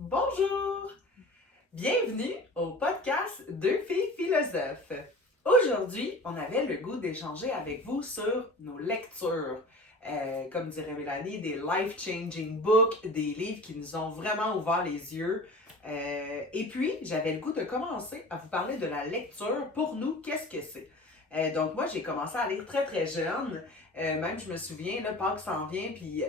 Bonjour! Bienvenue au podcast Deux filles philosophes. Aujourd'hui, on avait le goût d'échanger avec vous sur nos lectures. Comme dirait Mélanie, des life-changing books, des livres qui nous ont vraiment ouvert les yeux. Et puis, j'avais le goût de commencer à vous parler de la lecture. Pour nous, qu'est-ce que c'est? Donc moi, j'ai commencé à lire très très jeune. Même, je me souviens, là, Pâques s'en vient, puis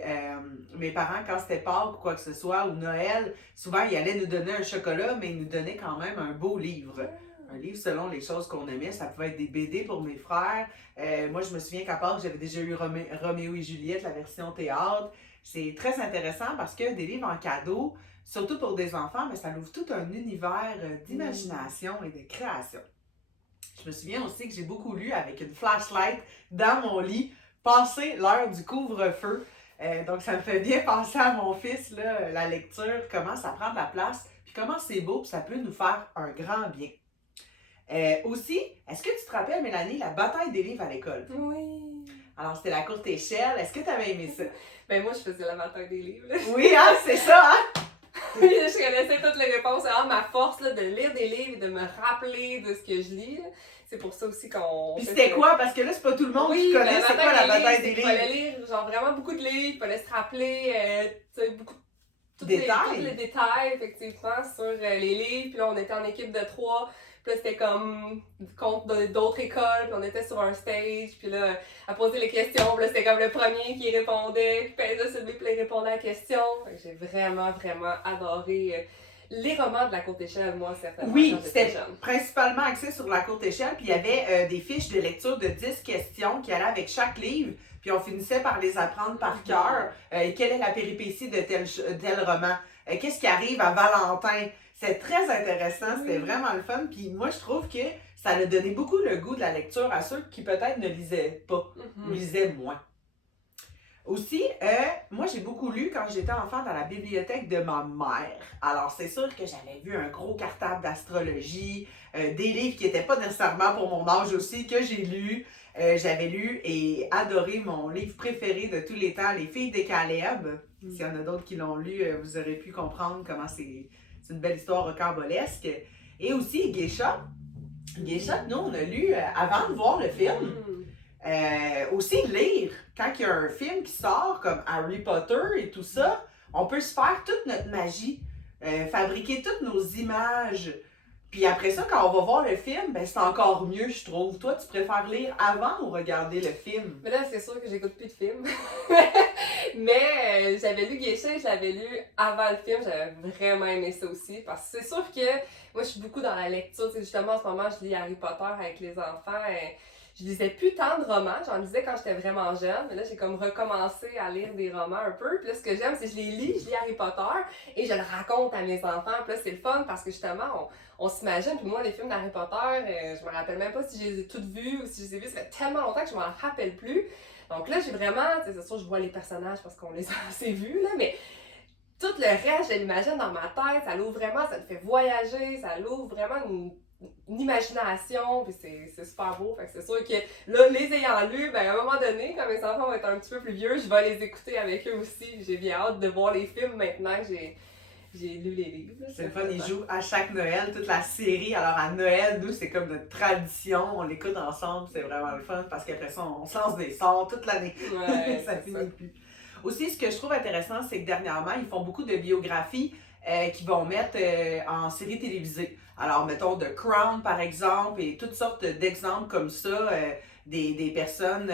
mes parents, quand c'était Pâques ou quoi que ce soit, ou Noël, souvent, ils allaient nous donner un chocolat, mais ils nous donnaient quand même un beau livre. Un livre selon les choses qu'on aimait. Ça pouvait être des BD pour mes frères. Moi, je me souviens qu'à Pâques, j'avais déjà eu Roméo et Juliette, la version théâtre. C'est très intéressant parce que des livres en cadeau, surtout pour des enfants, mais ça ouvre tout un univers d'imagination et de création. Je me souviens aussi que j'ai beaucoup lu avec une flashlight dans mon lit, passer l'heure du couvre-feu. Donc, ça me fait bien penser à mon fils, là, la lecture, comment ça prend de la place, puis comment c'est beau, puis ça peut nous faire un grand bien. Aussi, est-ce que tu te rappelles, Mélanie, la bataille des livres à l'école? Oui. Alors, c'était la courte échelle. Est-ce que tu avais aimé ça? Ben moi, je faisais la bataille des livres. Oui, hein, c'est ça, hein? Je connaissais toutes les réponses. C'est ma force là, de lire des livres et de me rappeler de ce que je lis. C'est pour ça aussi qu'on... Puis c'était quoi? Parce que là, c'est pas tout le monde qui connaît c'est quoi la bataille des livres. Il fallait lire genre vraiment beaucoup de livres, il fallait se rappeler beaucoup tous les détails, effectivement, sur les livres. Puis là, on était en équipe de 3. Puis là, c'était comme contre d'autres écoles, puis on était sur un stage, puis là, à poser les questions, puis là, c'était comme le premier qui répondait, puis pesait sur lui, puis il répondait à la question. J'ai vraiment, vraiment adoré les romans de la courte échelle, moi, certainement. Oui, c'était principalement axé sur la courte échelle, puis il y avait des fiches de lecture de 10 questions qui allaient avec chaque livre, puis on finissait par les apprendre par cœur. Quelle est la péripétie de tel roman? Qu'est-ce qui arrive à Valentin? C'est très intéressant, c'était vraiment le fun. Puis moi, je trouve que ça a donné beaucoup le goût de la lecture à ceux qui peut-être ne lisaient pas, ou lisaient moins. Aussi, moi, j'ai beaucoup lu quand j'étais enfant dans la bibliothèque de ma mère. Alors, c'est sûr que j'avais vu un gros cartable d'astrologie, des livres qui n'étaient pas nécessairement pour mon âge aussi, que j'ai lus. J'avais lu et adoré mon livre préféré de tous les temps, Les filles des Caleb. S'il y en a d'autres qui l'ont lu, vous aurez pu comprendre comment c'est une belle histoire rocambolesque. Et aussi Geisha. Geisha, nous, on a lu avant de voir le film. Aussi lire, quand il y a un film qui sort comme Harry Potter et tout ça, on peut se faire toute notre magie, fabriquer toutes nos images. Puis après ça, quand on va voir le film, ben c'est encore mieux, je trouve. Toi, tu préfères lire avant ou regarder le film? Mais là, c'est sûr que j'écoute plus de films. Mais j'avais lu Geisha, je l'avais lu avant le film, j'avais vraiment aimé ça aussi. Parce que c'est sûr que moi, je suis beaucoup dans la lecture. T'sais, justement, en ce moment, je lis Harry Potter avec les enfants. Je lisais plus tant de romans, j'en lisais quand j'étais vraiment jeune, mais là j'ai comme recommencé à lire des romans un peu. Puis là ce que j'aime c'est que je lis Harry Potter et je le raconte à mes enfants. Puis là c'est le fun parce que justement on s'imagine, puis moi les films d'Harry Potter, je me rappelle même pas si je les ai toutes vues ou si je les ai vues, ça fait tellement longtemps que je m'en rappelle plus. Donc là j'ai vraiment, c'est sûr je vois les personnages parce qu'on les a assez vus là, mais tout le reste je l'imagine dans ma tête, ça l'ouvre vraiment, ça te fait voyager, ça l'ouvre vraiment une imagination, puis c'est super beau. Fait que c'est sûr que là, les ayant lus, ben à un moment donné, quand mes enfants vont être un petit peu plus vieux, je vais les écouter avec eux aussi. J'ai bien hâte de voir les films maintenant que j'ai lu les livres. C'est le fun, ils jouent à chaque Noël, toute la série. Alors à Noël, nous, c'est comme notre tradition, on l'écoute ensemble, c'est vraiment le fun parce qu'après ça, on se lance des sorts toute l'année. Ouais, ça finit plus. Aussi, ce que je trouve intéressant, c'est que dernièrement, ils font beaucoup de biographies qu'ils vont mettre en série télévisée. Alors, mettons The Crown, par exemple, et toutes sortes d'exemples comme ça, des personnes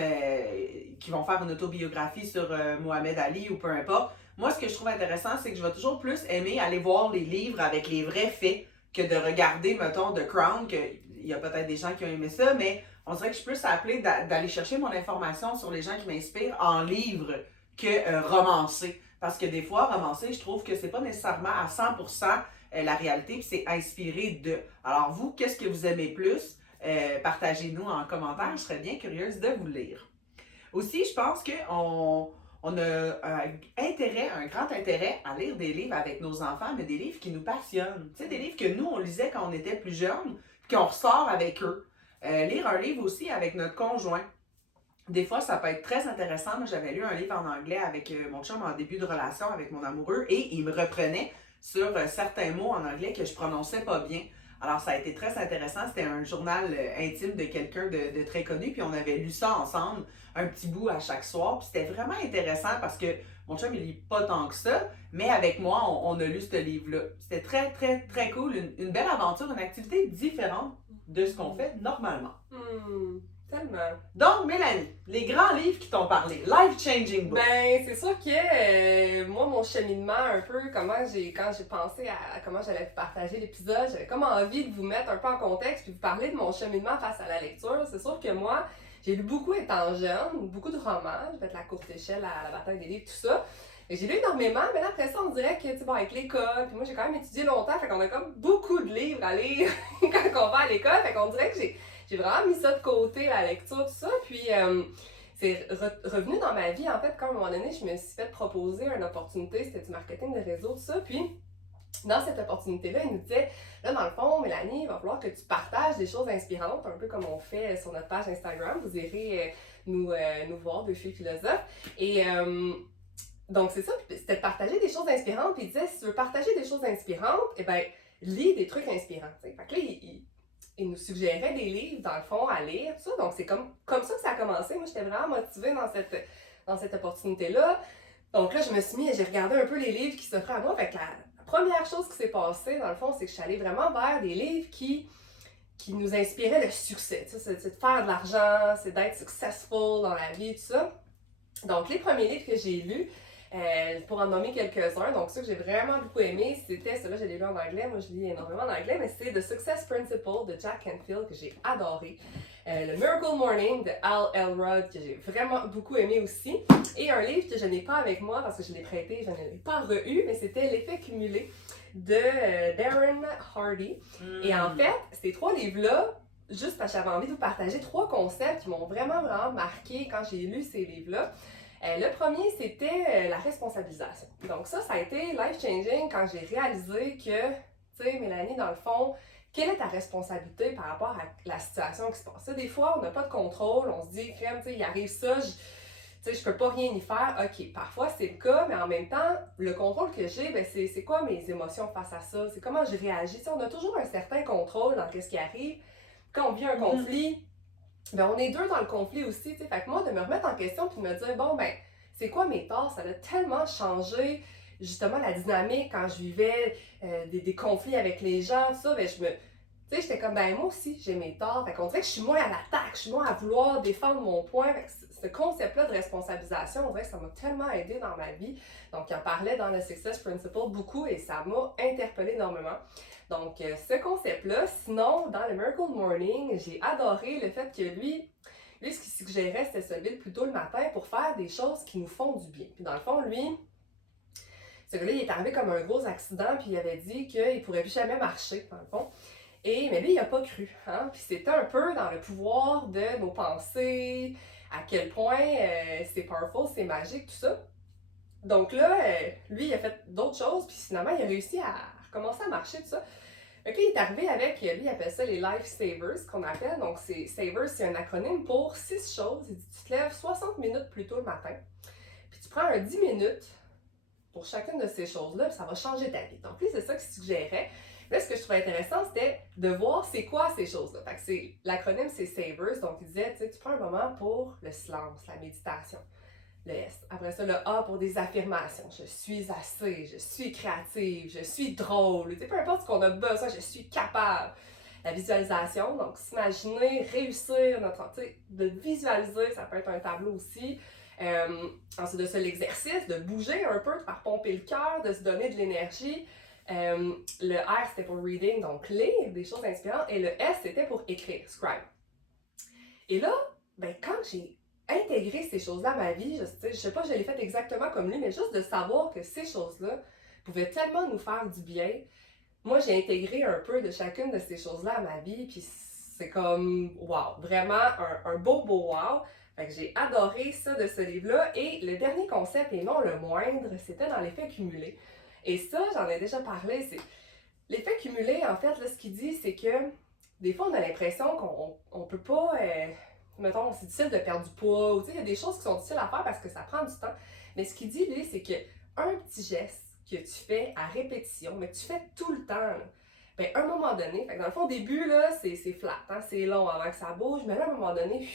qui vont faire une autobiographie sur Mohamed Ali ou peu importe. Moi, ce que je trouve intéressant, c'est que je vais toujours plus aimer aller voir les livres avec les vrais faits que de regarder, mettons, The Crown, il y a peut-être des gens qui ont aimé ça, mais on dirait que je suis plus appelée d'aller chercher mon information sur les gens qui m'inspirent en livre que romancé. Parce que des fois, romancé, je trouve que c'est pas nécessairement à 100% la réalité, puis c'est inspiré de. Alors vous, qu'est-ce que vous aimez plus? Partagez-nous en commentaire, je serais bien curieuse de vous lire. Aussi, je pense qu'on a un grand intérêt à lire des livres avec nos enfants, mais des livres qui nous passionnent. Tu sais, des livres que nous, on lisait quand on était plus jeunes, puis qu'on ressort avec eux. Lire un livre aussi avec notre conjoint. Des fois, ça peut être très intéressant. Moi, j'avais lu un livre en anglais avec mon chum en début de relation avec mon amoureux et il me reprenait sur certains mots en anglais que je prononçais pas bien. Alors, ça a été très intéressant. C'était un journal intime de quelqu'un de très connu, puis on avait lu ça ensemble, un petit bout à chaque soir. Puis c'était vraiment intéressant parce que mon chum, il lit pas tant que ça, mais avec moi, on a lu ce livre-là. C'était très, très, très cool. Une belle aventure, une activité différente de ce qu'on fait normalement. Tellement. Donc, Mélanie, les grands livres qui t'ont parlé, life-changing book. Ben, c'est sûr que moi, mon cheminement, un peu, quand j'ai pensé à comment j'allais partager l'épisode, j'avais comme envie de vous mettre un peu en contexte puis vous parler de mon cheminement face à la lecture. C'est sûr que moi, j'ai lu beaucoup étant jeune, beaucoup de romans, j'ai fait la courte échelle à la bataille des livres, tout ça. Et j'ai lu énormément, mais là, après ça, on dirait que, tu sais, bon, avec l'école, puis moi, j'ai quand même étudié longtemps, fait qu'on a comme beaucoup de livres à lire quand on va à l'école, fait qu'on dirait que j'ai vraiment mis ça de côté, la lecture, tout ça, puis c'est revenu dans ma vie, en fait, quand à un moment donné, je me suis fait proposer une opportunité, c'était du marketing de réseau, tout ça, puis dans cette opportunité-là, il nous disait, là, dans le fond, Mélanie, il va falloir que tu partages des choses inspirantes, un peu comme on fait sur notre page Instagram, vous irez nous voir, Deux filles philosophes, et donc c'est ça, c'était de partager des choses inspirantes, puis il disait, si tu veux partager des choses inspirantes, eh bien, lis des trucs inspirants, t'sais. Fait que là, il nous suggérait des livres, dans le fond, à lire, tout ça. Donc, c'est comme ça que ça a commencé. Moi, j'étais vraiment motivée dans cette opportunité-là. Donc là, je me suis mis, j'ai regardé un peu les livres qui s'offraient à moi. Fait que la première chose qui s'est passée, dans le fond, c'est que je suis allée vraiment vers des livres qui nous inspiraient le succès. C'est de faire de l'argent, c'est d'être successful dans la vie, tout ça. Donc, les premiers livres que j'ai lus, pour en nommer quelques-uns, donc ceux que j'ai vraiment beaucoup aimé, c'était, ceux-là je l'ai lu en anglais, moi je lis énormément en anglais, mais c'est The Success Principle de Jack Canfield que j'ai adoré. Le Miracle Morning de Hal Elrod que j'ai vraiment beaucoup aimé aussi. Et un livre que je n'ai pas avec moi parce que je l'ai prêté, je ne l'ai pas re-eu, mais c'était L'effet cumulé de Darren Hardy. Et en fait, ces trois livres-là, juste parce que j'avais envie de vous partager trois concepts qui m'ont vraiment, vraiment marqué quand j'ai lu ces livres-là. Le premier, c'était la responsabilisation. Donc ça a été life-changing quand j'ai réalisé que, tu sais, Mélanie, dans le fond, quelle est ta responsabilité par rapport à la situation qui se passe? Des fois, on n'a pas de contrôle, on se dit, crème, tu sais, il arrive ça, je peux pas rien y faire. OK, parfois c'est le cas, mais en même temps, le contrôle que j'ai, ben, c'est quoi mes émotions face à ça? C'est comment je réagis? T'sais, on a toujours un certain contrôle dans ce qui arrive. Quand on vit un conflit, ben on est deux dans le conflit aussi, tu sais. Fait que moi, de me remettre en question puis de me dire, bon, ben, c'est quoi mes torts? Ça a tellement changé, justement, la dynamique quand je vivais des conflits avec les gens, tout ça, ben, tu sais, j'étais comme, ben, moi aussi, j'ai mes torts. Fait qu'on dirait que je suis moins à l'attaque, je suis moins à vouloir défendre mon point. Fait que ce concept-là de responsabilisation, on dirait que ça m'a tellement aidé dans ma vie. Donc, il en parlait dans le Success Principle beaucoup et ça m'a interpellée énormément. Donc, ce concept-là, sinon, dans le Miracle Morning, j'ai adoré le fait que lui, ce qu'il suggérait, c'était se lever plus tôt le matin pour faire des choses qui nous font du bien. Puis dans le fond, lui, ce gars-là, il est arrivé comme un gros accident, puis il avait dit qu'il ne pourrait plus jamais marcher, dans le fond. Mais lui, il n'a pas cru. Hein? Puis c'était un peu dans le pouvoir de nos pensées, à quel point c'est powerful, c'est magique, tout ça. Donc là, lui, il a fait d'autres choses, puis finalement, il a réussi à recommencer à marcher, tout ça. Donc là, il est arrivé avec, lui, il appelle ça les Life Savers, qu'on appelle. Donc, Savers, c'est un acronyme pour 6 choses. Il dit, tu te lèves 60 minutes plus tôt le matin, puis tu prends un 10 minutes pour chacune de ces choses-là, puis ça va changer ta vie. Donc, lui, c'est ça qu'il suggérait. Là, ce que je trouvais intéressant, c'était de voir c'est quoi ces choses-là. Fait que l'acronyme, c'est Savers. Donc, il disait, tu sais, tu prends un moment pour le silence, la méditation. Le S. Après ça, le A pour des affirmations. Je suis assez, je suis créative, je suis drôle. Tu sais, peu importe ce qu'on a besoin, je suis capable. La visualisation, donc s'imaginer, réussir tu sais, de visualiser, ça peut être un tableau aussi. Ensuite de ça, l'exercice, de bouger un peu, de faire pomper le cœur, de se donner de l'énergie. Le R, c'était pour reading, donc lire des choses inspirantes. Et le S, c'était pour écrire, scribe. Et là, ben, quand j'ai intégré ces choses-là à ma vie, je sais pas, je l'ai fait exactement comme lui, mais juste de savoir que ces choses-là pouvaient tellement nous faire du bien. Moi, j'ai intégré un peu de chacune de ces choses-là à ma vie, puis c'est comme, wow, vraiment un beau wow. Fait que j'ai adoré ça de ce livre-là. Et le dernier concept, et non le moindre, c'était dans l'effet cumulé. Et ça, j'en ai déjà parlé, c'est l'effet cumulé, en fait, là, ce qu'il dit, c'est que des fois, on a l'impression qu'on peut pas, mettons, c'est difficile de perdre du poids, ou tu sais, il y a des choses qui sont difficiles à faire parce que ça prend du temps. Mais ce qu'il dit, lui, c'est qu'un petit geste que tu fais à répétition, mais que tu fais tout le temps, là, ben, à un moment donné, fait que dans le fond, au début, là, c'est flat, hein, c'est long avant que ça bouge, mais là, à un moment donné,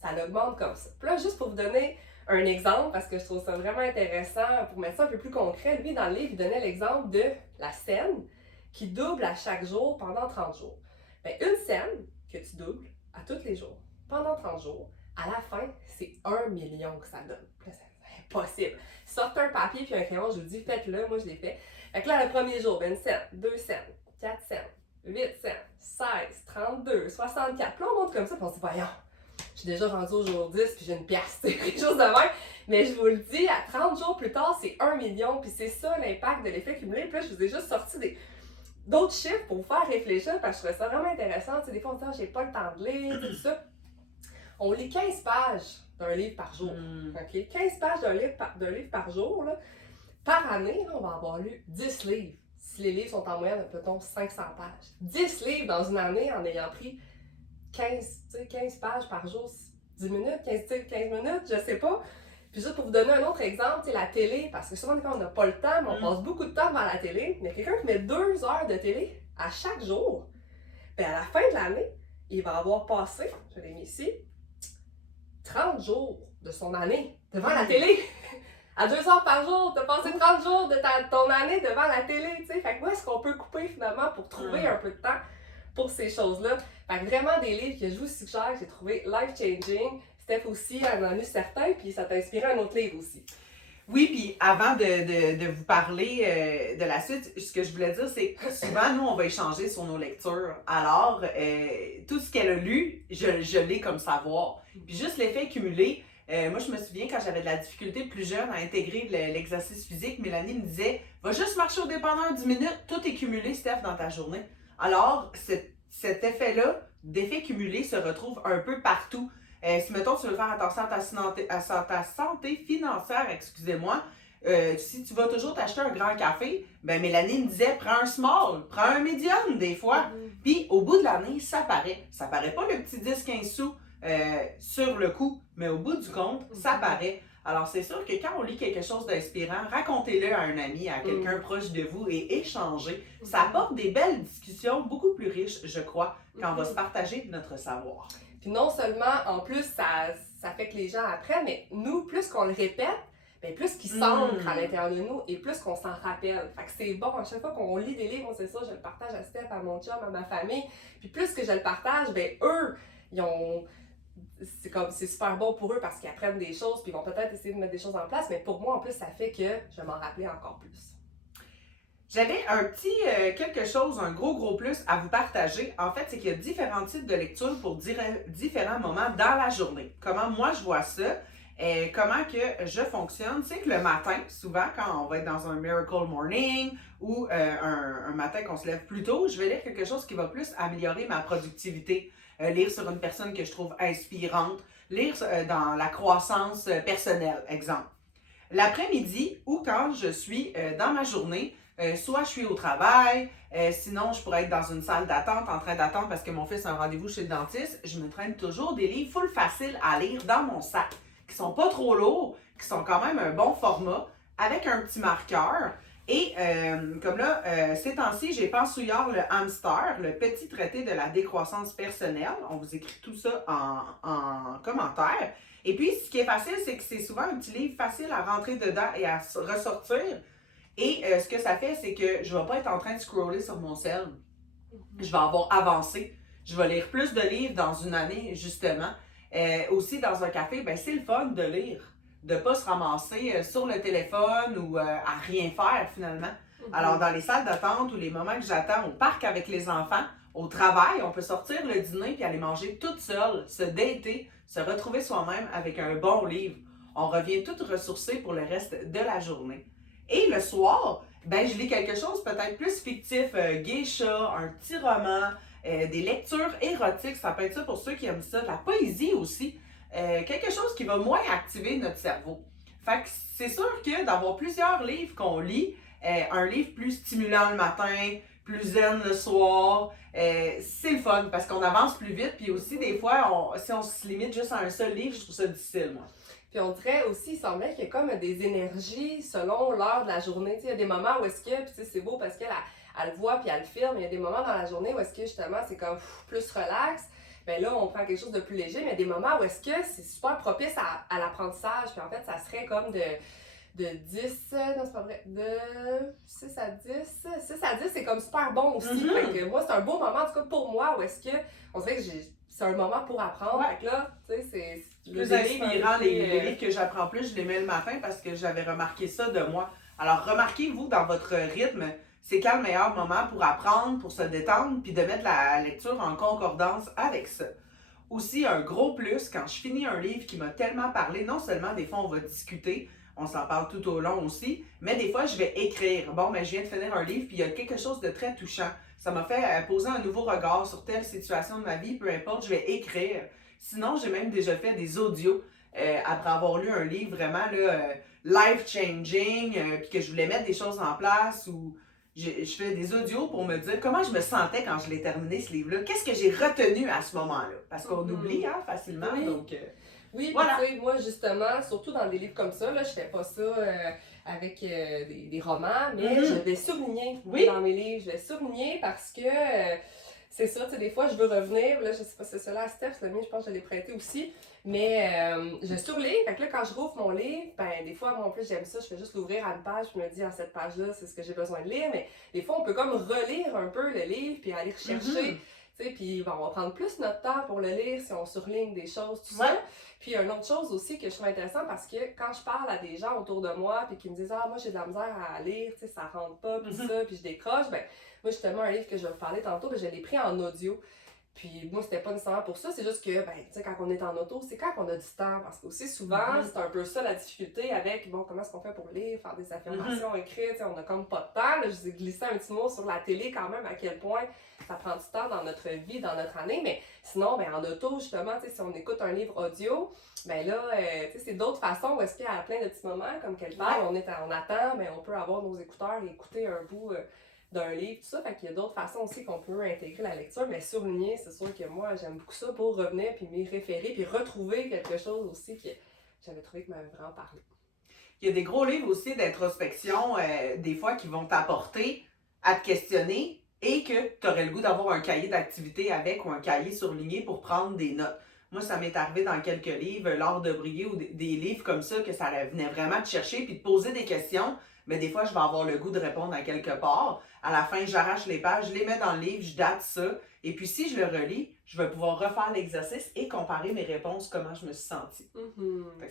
ça augmente comme ça. Puis là, juste pour vous donner un exemple, parce que je trouve ça vraiment intéressant, pour mettre ça un peu plus concret, lui, dans le livre, il donnait l'exemple de la scène qui double à chaque jour pendant 30 jours. Ben, une scène que tu doubles à tous les jours, pendant 30 jours, à la fin, c'est 1 million que ça donne. Là, c'est impossible. Sortez un papier puis un crayon, je vous dis, faites-le, moi je l'ai fait. Fait que là, le premier jour, ben, une scène, 2 scènes, 4 scènes, 8 scènes, 16, 32, 64. Puis là, on monte comme ça, puis on se dit, voyons, je suis déjà rendue au jour 10, puis j'ai une pièce, c'est quelque chose de même. Mais je vous le dis, à 30 jours plus tard, c'est 1 million, puis c'est ça l'impact de l'effet cumulé. Puis là, je vous ai juste sorti d'autres chiffres pour vous faire réfléchir, parce que je trouvais ça vraiment intéressant. Tu sais, des fois, on dit, ah, j'ai pas le temps de lire, tout ça. On lit 15 pages d'un livre par jour. OK? 15 pages d'un livre par jour, là. Par année, là, on va avoir lu 10 livres. Si les livres sont en moyenne, peut-être 500 pages. 10 livres dans une année en ayant pris 15 pages par jour, 10 minutes, 15 minutes, je sais pas. Puis juste pour vous donner un autre exemple, la télé, parce que souvent quand on n'a pas le temps, mais on passe beaucoup de temps devant la télé, mais quelqu'un qui met 2 heures de télé à chaque jour, bien à la fin de l'année, il va avoir passé, je l'ai mis ici, 30 jours de son année devant la télé. À 2 heures par jour, tu as passé 30 jours de ton année devant la télé, tu sais. Fait que où est-ce qu'on peut couper finalement pour trouver un peu de temps pour ces choses-là? Fait que vraiment des livres que je vous suggère, j'ai trouvé life-changing. Steph aussi en a lu certains, puis ça t'a inspiré un autre livre aussi. Oui, puis avant de vous parler de la suite, ce que je voulais dire, c'est que souvent, nous, on va échanger sur nos lectures. Alors, tout ce qu'elle a lu, je l'ai comme savoir. Puis juste l'effet cumulé, moi, je me souviens quand j'avais de la difficulté plus jeune à intégrer l'exercice physique, Mélanie me disait « Va juste marcher au dépanneur 10 minutes, tout est cumulé, Steph, dans ta journée. » Alors, cet effet-là, d'effet cumulé, se retrouve un peu partout. Si, mettons, tu veux faire attention à ta santé financière, excusez-moi, si tu vas toujours t'acheter un grand café, ben Mélanie me disait, prends un small, prends un medium des fois. Puis au bout de l'année, ça paraît. Ça paraît pas le petit 10-15 sous sur le coup, mais au bout du compte, ça paraît. Alors c'est sûr que quand on lit quelque chose d'inspirant, racontez-le à un ami, à quelqu'un proche de vous et échangez. Ça apporte des belles discussions beaucoup plus riches, je crois, quand on va se partager notre savoir. Puis non seulement, en plus, ça fait que les gens apprennent, mais nous, plus qu'on le répète, bien, plus qu'il s'ancre à l'intérieur de nous et plus qu'on s'en rappelle. Fait que c'est bon, à chaque fois qu'on lit des livres, on sait ça, je le partage à Steph, à mon chum, à ma famille. Puis plus que je le partage, bien, eux, ils ont... C'est super bon pour eux parce qu'ils apprennent des choses puis ils vont peut-être essayer de mettre des choses en place, mais pour moi, en plus, ça fait que je vais m'en rappeler encore plus. J'avais un petit quelque chose, un gros plus à vous partager. En fait, c'est qu'il y a différents types de lecture pour différents moments dans la journée. Comment moi je vois ça, comment que je fonctionne. Tu sais que le matin, souvent quand on va être dans un miracle morning ou un matin qu'on se lève plus tôt, je vais lire quelque chose qui va plus améliorer ma productivité. Lire sur une personne que je trouve inspirante, lire dans la croissance personnelle, exemple. L'après-midi ou quand je suis dans ma journée, soit je suis au travail, sinon je pourrais être dans une salle d'attente en train d'attendre parce que mon fils a un rendez-vous chez le dentiste. Je me traîne toujours des livres full faciles à lire dans mon sac, qui sont pas trop lourds, qui sont quand même un bon format, avec un petit marqueur. Et comme là, ces temps-ci, j'ai Pensouillard le hamster, le petit traité de la décroissance personnelle. On vous écrit tout ça en commentaire. Et puis, ce qui est facile, c'est que c'est souvent un petit livre facile à rentrer dedans et à ressortir. Et ce que ça fait, c'est que je ne vais pas être en train de scroller sur mon cell. Je vais avoir avancé. Je vais lire plus de livres dans une année, justement. Aussi, dans un café, ben, c'est le fun de lire. De ne pas se ramasser sur le téléphone ou à rien faire, finalement. Alors, dans les salles d'attente ou les moments que j'attends au parc avec les enfants, au travail, on peut sortir le dîner puis aller manger toute seule, se dater, se retrouver soi-même avec un bon livre. On revient tout ressourcé pour le reste de la journée. Et le soir, ben, je lis quelque chose peut-être plus fictif, geisha, un petit roman, des lectures érotiques, ça peut être ça pour ceux qui aiment ça, de la poésie aussi, quelque chose qui va moins activer notre cerveau. Fait que c'est sûr que d'avoir plusieurs livres qu'on lit, un livre plus stimulant le matin, plus zen le soir, c'est le fun parce qu'on avance plus vite, puis aussi des fois, si on se limite juste à un seul livre, je trouve ça difficile, moi. Puis on dirait aussi, il semblait qu'il y a comme des énergies selon l'heure de la journée. Tu sais, il y a des moments où est-ce que, puis tu sais, c'est beau parce qu'elle elle le voit puis elle le filme, il y a des moments dans la journée où est-ce que justement c'est comme plus relax. Ben là, on prend quelque chose de plus léger, mais il y a des moments où est-ce que c'est super propice à l'apprentissage. Puis en fait, ça serait comme de 10, non c'est pas vrai, de 6 à 10. 6 à 10, c'est comme super bon aussi. Fait que moi, c'est un beau moment, en tout cas pour moi, où est-ce que, on dirait que c'est un moment pour apprendre. Fait que là, tu sais, c'est plus inspirant. Les livres que j'apprends plus, je les mets le matin parce que j'avais remarqué ça de moi. Alors, remarquez-vous dans votre rythme, c'est quand le meilleur moment pour apprendre, pour se détendre, puis de mettre la lecture en concordance avec ça. Aussi, un gros plus, quand je finis un livre qui m'a tellement parlé, non seulement des fois on va discuter, on s'en parle tout au long aussi, mais des fois je vais écrire. Bon, mais je viens de finir un livre, puis il y a quelque chose de très touchant. Ça m'a fait poser un nouveau regard sur telle situation de ma vie, peu importe, je vais écrire. Sinon, j'ai même déjà fait des audios après avoir lu un livre vraiment life-changing, puis que je voulais mettre des choses en place ou je fais des audios pour me dire comment je me sentais quand je l'ai terminé ce livre-là. Qu'est-ce que j'ai retenu à ce moment-là? Parce qu'on oublie facilement, oui. Donc, oui, voilà. Tu sais, moi justement, surtout dans des livres comme ça, là, je fais pas ça avec des romans, mais je vais surligner dans mes livres. Je vais surligner parce que c'est ça, tu sais, des fois je veux revenir, là, je sais pas si c'est ça là à Steph, le mien, je pense que je l'ai prêté aussi, mais je surligne, fait que là, quand je rouvre mon livre, ben, des fois, moi, en plus, j'aime ça, je fais juste l'ouvrir à une page, je me dis, à cette page-là, c'est ce que j'ai besoin de lire, mais des fois, on peut comme relire un peu le livre, puis aller rechercher, tu sais, puis bon, on va prendre plus notre temps pour le lire si on surligne des choses, tout ça. Puis une autre chose aussi que je trouve intéressant parce que quand je parle à des gens autour de moi puis qui me disent « Ah, moi j'ai de la misère à lire, tu sais, ça rentre pas, puis ça, puis je décroche », ben moi justement un livre que je vais vous parler tantôt, ben, je l'ai pris en audio. Puis moi, c'était pas nécessairement pour ça, c'est juste que, ben, tu sais, quand on est en auto, c'est quand on a du temps. Parce qu'aussi souvent, c'est un peu ça la difficulté avec, bon, comment est-ce qu'on fait pour lire, faire des affirmations écrites, tu sais, on a comme pas de temps. Là, je vous ai glissé un petit mot sur la télé quand même, à quel point ça prend du temps dans notre vie, dans notre année. Mais sinon, ben, en auto, justement, tu sais, si on écoute un livre audio, ben là, tu sais, c'est d'autres façons où est-ce qu'il y a plein de petits moments, comme qu'elle parle, on attend, mais on peut avoir nos écouteurs et écouter un bout d'un livre, tout ça. Fait qu'il y a d'autres façons aussi qu'on peut intégrer la lecture, mais surligner, c'est sûr que moi, j'aime beaucoup ça pour revenir, puis m'y référer, puis retrouver quelque chose aussi que j'avais trouvé qui m'avait vraiment parlé. Il y a des gros livres aussi d'introspection, des fois, qui vont t'apporter à te questionner et que tu aurais le goût d'avoir un cahier d'activité avec ou un cahier surligné pour prendre des notes. Moi, ça m'est arrivé dans quelques livres, L'art de briller ou des livres comme ça, que ça venait vraiment te chercher puis te poser des questions. Mais des fois, je vais avoir le goût de répondre à quelque part. À la fin, j'arrache les pages, je les mets dans le livre, je date ça. Et puis, si je le relis, je vais pouvoir refaire l'exercice et comparer mes réponses, comment je me suis sentie.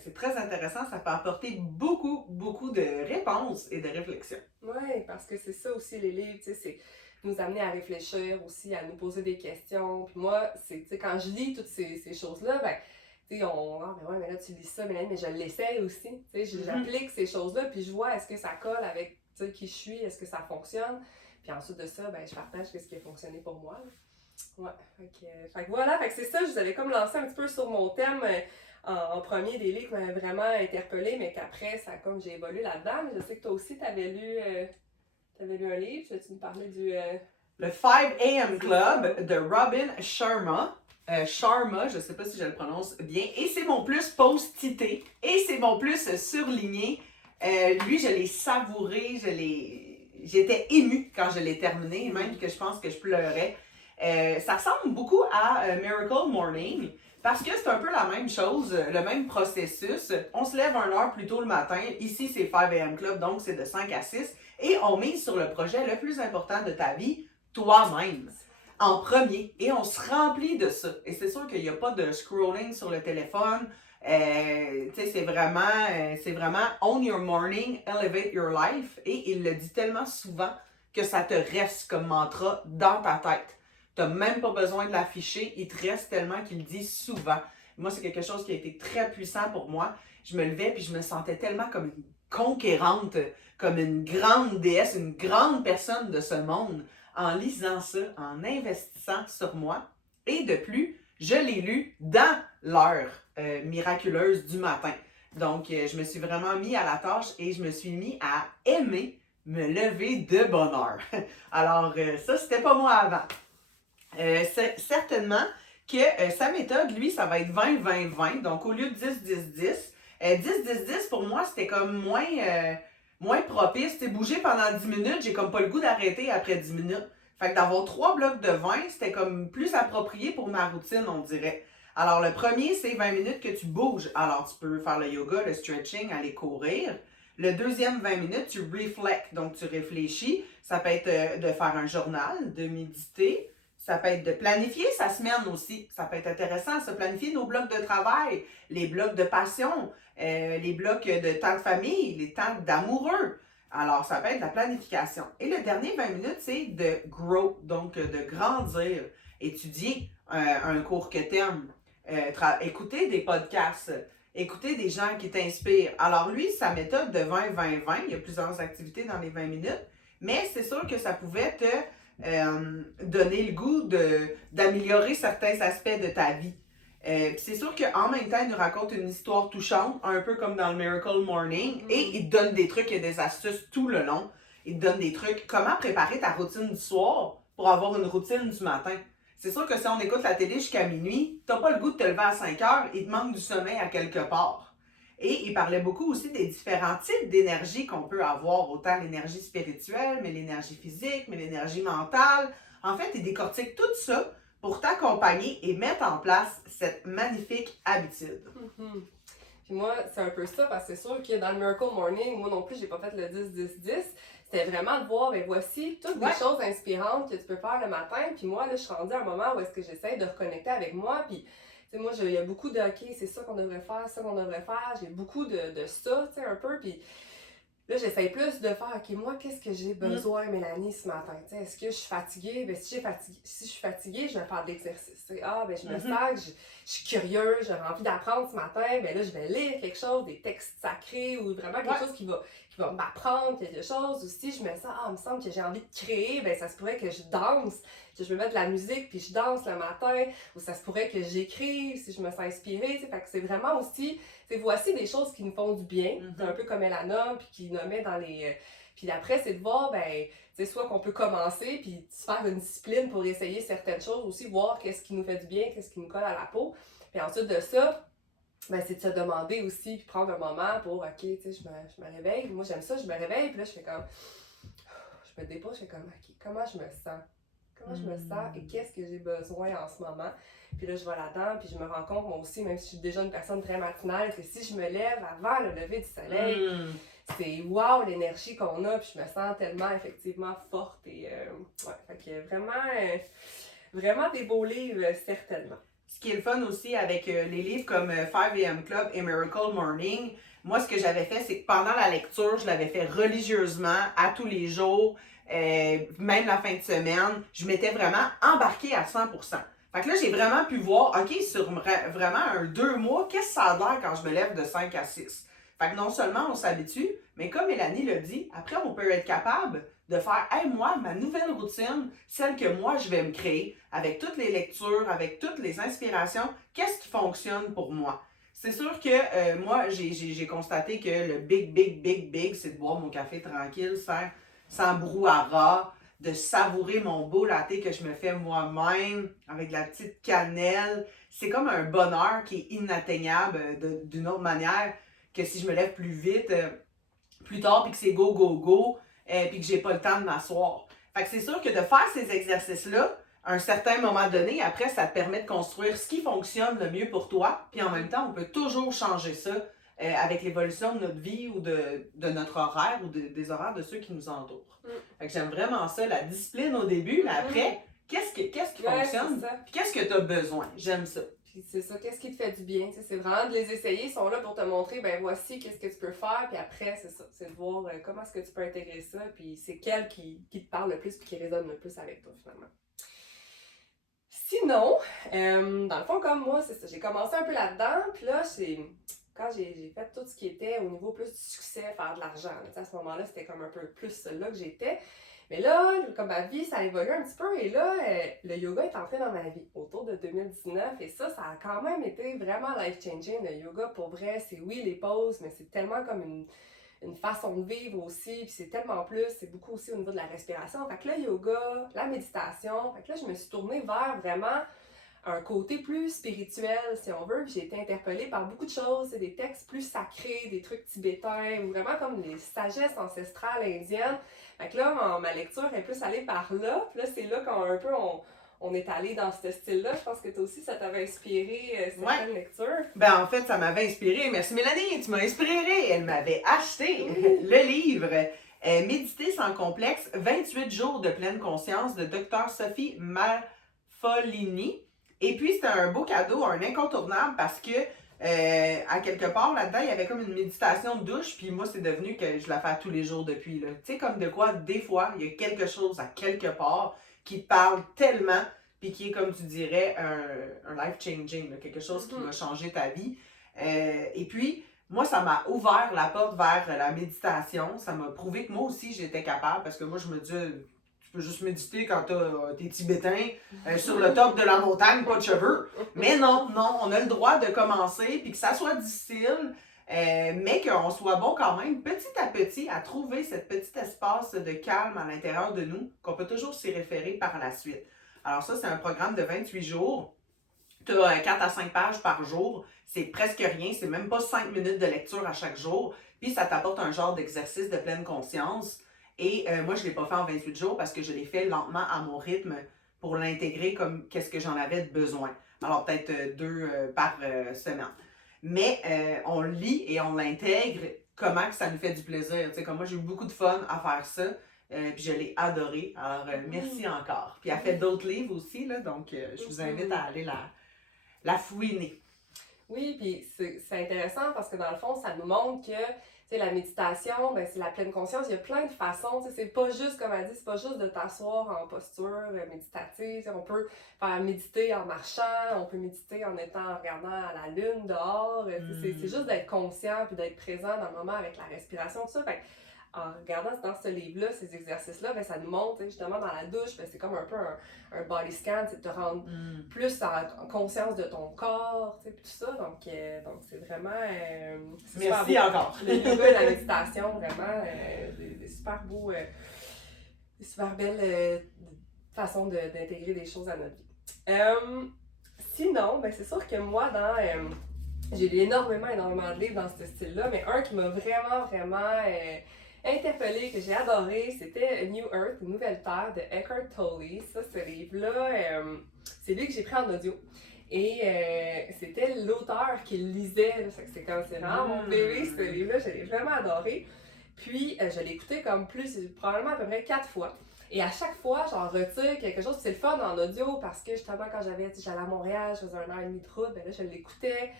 C'est très intéressant, ça peut apporter beaucoup, beaucoup de réponses et de réflexions. Oui, parce que c'est ça aussi, les livres, tu sais, c'est nous amener à réfléchir aussi, à nous poser des questions. Puis moi, c'est, tu sais, quand je lis toutes ces choses-là, ben, tu sais, mais ouais, mais là, tu lis ça, Mélanie, mais je l'essaye aussi. Tu sais, j'applique ces choses-là, puis je vois est-ce que ça colle avec, tu sais, qui je suis, est-ce que ça fonctionne. Puis ensuite de ça, ben, je partage ce qui a fonctionné pour moi. Là. Ouais, fait que voilà, fait que c'est ça, je vous avais comme lancé un petit peu sur mon thème en premier des livres qui m'avaient vraiment interpellée, mais qu'après, ça comme j'ai évolué là-dedans. Mais je sais que toi aussi, t'avais lu un livre, tu nous parlais du... Le 5 AM Club de Robin Sharma. Sharma, je ne sais pas si je le prononce bien. Et c'est mon plus post-tité. Et c'est mon plus surligné. Lui, je l'ai savouré. J'étais émue quand je l'ai terminé, même que je pense que je pleurais. Ça ressemble beaucoup à Miracle Morning. Parce que c'est un peu la même chose, le même processus. On se lève 1 heure plus tôt le matin. Ici, c'est 5 AM Club, donc c'est de 5 à 6. Et on mise sur le projet le plus important de ta vie, toi-même, en premier. Et on se remplit de ça. Et c'est sûr qu'il n'y a pas de scrolling sur le téléphone. C'est vraiment own your morning, elevate your life. Et il le dit tellement souvent que ça te reste comme mantra dans ta tête. Tu n'as même pas besoin de l'afficher, il te reste tellement qu'il le dit souvent. Moi, c'est quelque chose qui a été très puissant pour moi. Je me levais puis je me sentais tellement comme une conquérante, comme une grande déesse, une grande personne de ce monde, en lisant ça, en investissant sur moi. Et de plus, je l'ai lu dans l'heure miraculeuse du matin. Donc, je me suis vraiment mis à la tâche et je me suis mis à aimer me lever de bonne heure. Alors, ça, c'était pas moi avant. C'est certainement que sa méthode, lui, ça va être 20-20-20. Donc, au lieu de 10-10-10, 10-10-10, pour moi, c'était comme moins propice. Tu sais, bouger pendant 10 minutes, j'ai comme pas le goût d'arrêter après 10 minutes. Fait que d'avoir 3 blocs de 20, c'était comme plus approprié pour ma routine, on dirait. Alors, le premier, c'est 20 minutes que tu bouges. Alors, tu peux faire le yoga, le stretching, aller courir. Le deuxième 20 minutes, tu reflects, donc tu réfléchis. Ça peut être de faire un journal, de méditer. Ça peut être de planifier sa semaine aussi. Ça peut être intéressant, se planifier nos blocs de travail, les blocs de passion, les blocs de temps de famille, les temps d'amoureux. Alors, ça peut être de la planification. Et le dernier 20 minutes, c'est de grow, donc de grandir, étudier un cours que tu aimes, écouter des podcasts, écouter des gens qui t'inspirent. Alors lui, sa méthode de 20-20-20, il y a plusieurs activités dans les 20 minutes, mais c'est sûr que ça pouvait te donner le goût d'améliorer certains aspects de ta vie. C'est sûr qu'en même temps, il nous raconte une histoire touchante, un peu comme dans le Miracle Morning, et il te donne des trucs et des astuces tout le long. Il te donne des trucs, comment préparer ta routine du soir pour avoir une routine du matin. C'est sûr que si on écoute la télé jusqu'à minuit, t'as pas le goût de te lever à 5 heures, il te manque du sommeil à quelque part. Et il parlait beaucoup aussi des différents types d'énergie qu'on peut avoir, autant l'énergie spirituelle, mais l'énergie physique, mais l'énergie mentale. En fait, il décortique tout ça pour t'accompagner et mettre en place cette magnifique habitude. Mm-hmm. Puis moi, c'est un peu ça, parce que c'est sûr que dans le Miracle Morning, moi non plus, j'ai pas fait le 10-10-10. C'était vraiment de voir, ben voici toutes les choses inspirantes que tu peux faire le matin. Puis moi, là, je suis rendue à un moment où est-ce que j'essaie de reconnecter avec moi. Puis, tu sais, moi, il y a beaucoup de, OK, c'est ça qu'on devrait faire, ça qu'on devrait faire. J'ai beaucoup de ça, tu sais, un peu. Puis là, j'essaie plus de faire, OK, moi, qu'est-ce que j'ai besoin, Mélanie, ce matin? T'sais, est-ce que je suis fatiguée? Ben, si je suis fatiguée, je vais faire de l'exercice. Ah, ben, je me sens, je suis curieuse, j'ai envie d'apprendre ce matin. Ben là, je vais lire quelque chose, des textes sacrés ou vraiment quelque chose qui va m'apprendre quelque chose. Ou si je me sens, il me semble que j'ai envie de créer, ben, ça se pourrait que je danse, que je me mette de la musique puis je danse le matin. Ou ça se pourrait que j'écrive si je me sens inspirée. Fait que c'est vraiment aussi, voici des choses qui nous font du bien, un peu comme Elana, puis qui nommait dans les... Puis après, c'est de voir, ben, soit qu'on peut commencer, puis se faire une discipline pour essayer certaines choses, aussi voir qu'est-ce qui nous fait du bien, qu'est-ce qui nous colle à la peau. Puis ensuite de ça, ben, c'est de se demander aussi, puis prendre un moment pour, OK, tu sais, je me réveille. Moi, j'aime ça, je me réveille, puis là, je fais comme... Je me dépose, je fais comme, OK, comment je me sens? Comment je me sens et qu'est-ce que j'ai besoin en ce moment? Puis là, je vais là-dedans, puis je me rends compte, moi aussi, même si je suis déjà une personne très matinale, que si je me lève avant le lever du soleil, c'est wow l'énergie qu'on a, puis je me sens tellement effectivement forte. Et ouais, fait que vraiment des beaux livres, certainement. Ce qui est le fun aussi avec les livres comme 5am Club et Miracle Morning, moi, ce que j'avais fait, c'est que pendant la lecture, je l'avais fait religieusement, à tous les jours, même la fin de semaine. Je m'étais vraiment embarquée à 100%. Fait que là, j'ai vraiment pu voir, OK, sur vraiment un 2 mois, qu'est-ce que ça a l'air quand je me lève de 5 à 6? Fait que non seulement on s'habitue, mais comme Mélanie l'a dit, après, on peut être capable de faire, hey, moi, ma nouvelle routine, celle que moi, je vais me créer, avec toutes les lectures, avec toutes les inspirations, qu'est-ce qui fonctionne pour moi? C'est sûr que moi, j'ai constaté que le big, c'est de boire mon café tranquille, sans brouhaha, de savourer mon beau latte que je me fais moi-même, avec de la petite cannelle. C'est comme un bonheur qui est inatteignable d'une autre manière que si je me lève plus vite, plus tard, puis que c'est go, puis que j'ai pas le temps de m'asseoir. Fait que c'est sûr que de faire ces exercices-là, à un certain moment donné, après, ça te permet de construire ce qui fonctionne le mieux pour toi. Puis en même temps, on peut toujours changer ça avec l'évolution de notre vie ou de notre horaire ou des horaires de ceux qui nous entourent. Fait que j'aime vraiment ça, la discipline au début, mais après, qu'est-ce qui fonctionne? Puis qu'est-ce que tu as besoin? J'aime ça. Puis c'est ça, qu'est-ce qui te fait du bien? C'est vraiment de les essayer, ils sont là pour te montrer, ben voici qu'est-ce que tu peux faire, puis après, c'est ça, c'est de voir comment est-ce que tu peux intégrer ça, puis c'est quel qui te parle le plus, puis qui résonne le plus avec toi, finalement. Sinon, dans le fond, comme moi, c'est ça, j'ai commencé un peu là-dedans, puis là, quand j'ai fait tout ce qui était au niveau plus du succès, faire de l'argent, à ce moment-là, c'était comme un peu plus là que j'étais. Mais là, comme ma vie, ça a évolué un petit peu, et là, le yoga est entré dans ma vie autour de 2019, et ça a quand même été vraiment life-changing, le yoga, pour vrai. C'est oui, les pauses, mais c'est tellement comme une façon de vivre aussi, puis c'est tellement plus, c'est beaucoup aussi au niveau de la respiration. Fait que le yoga, la méditation, fait que là, je me suis tournée vers vraiment un côté plus spirituel, si on veut. Puis j'ai été interpellée par beaucoup de choses, c'est des textes plus sacrés, des trucs tibétains, ou vraiment comme les sagesses ancestrales indiennes. Fait que là, ma lecture est plus allée par là. Puis là, c'est là qu'on est allé dans ce style-là. Je pense que toi aussi, ça t'avait inspiré certaines lectures. Ben en fait, ça m'avait inspiré. Merci Mélanie, tu m'as inspiré. Elle m'avait acheté le livre Méditer sans complexe, 28 jours de pleine conscience de Dr. Sophie Maffolini. Et puis, c'était un beau cadeau, un incontournable parce que à quelque part là-dedans, il y avait comme une méditation de douche. Puis moi, c'est devenu que je la fais tous les jours depuis. Tu sais, comme de quoi, des fois, il y a quelque chose à quelque part qui te parle tellement, puis qui est, comme tu dirais, un life-changing, quelque chose qui va changer ta vie. Et puis, moi, ça m'a ouvert la porte vers la méditation. Ça m'a prouvé que moi aussi, j'étais capable, parce que moi, je me dis, tu peux juste méditer quand t'es tibétain, sur le top de la montagne, pas de cheveux. Mais non, on a le droit de commencer, puis que ça soit difficile, mais qu'on soit bon quand même, petit à petit, à trouver cet petit espace de calme à l'intérieur de nous, qu'on peut toujours s'y référer par la suite. Alors ça, c'est un programme de 28 jours. Tu as 4 à 5 pages par jour. C'est presque rien, c'est même pas 5 minutes de lecture à chaque jour. Puis ça t'apporte un genre d'exercice de pleine conscience. Et moi, je ne l'ai pas fait en 28 jours parce que je l'ai fait lentement à mon rythme pour l'intégrer comme qu'est-ce que j'en avais besoin. Alors peut-être 2 par semaine. Mais on lit et on l'intègre comment que ça nous fait du plaisir. Tu sais, comme moi, j'ai eu beaucoup de fun à faire ça. Puis je l'ai adoré. Alors merci encore. Puis elle fait d'autres livres aussi, là, donc je vous invite à aller la fouiner. Oui, puis c'est intéressant parce que dans le fond, ça nous montre que la méditation, ben, c'est la pleine conscience. Il y a plein de façons. C'est pas juste, comme elle dit, c'est pas juste de t'asseoir en posture méditative. On peut faire méditer en marchant, on peut méditer en regardant la lune dehors. C'est juste d'être conscient puis d'être présent dans le moment avec la respiration, tout ça. Fait, en regardant dans ce livre-là, ces exercices-là, ben, ça nous montre justement dans la douche, ben, c'est comme un peu un body scan, c'est de te rendre plus en conscience de ton corps, tout ça. Donc c'est vraiment... Merci super beau. Encore. Le yoga et la méditation, vraiment, des super beaux... des super belles façons d'intégrer des choses à notre vie. Sinon, ben, c'est sûr que moi, j'ai lu énormément de livres dans ce style-là, mais un qui m'a vraiment interpellée, que j'ai adoré, c'était New Earth, Une Nouvelle Terre de Eckhart Tolle. Ça, ce livre-là, c'est lui que j'ai pris en audio. Et c'était l'auteur qui le lisait. C'est vraiment mon bébé, ce livre-là. Je l'ai vraiment adoré. Puis, je l'ai écouté comme probablement à peu près 4 fois. Et à chaque fois, j'en retire quelque chose. C'est le fun en audio parce que justement, quand j'allais à Montréal, je faisais 1h30 de route, ben là, je l'écoutais.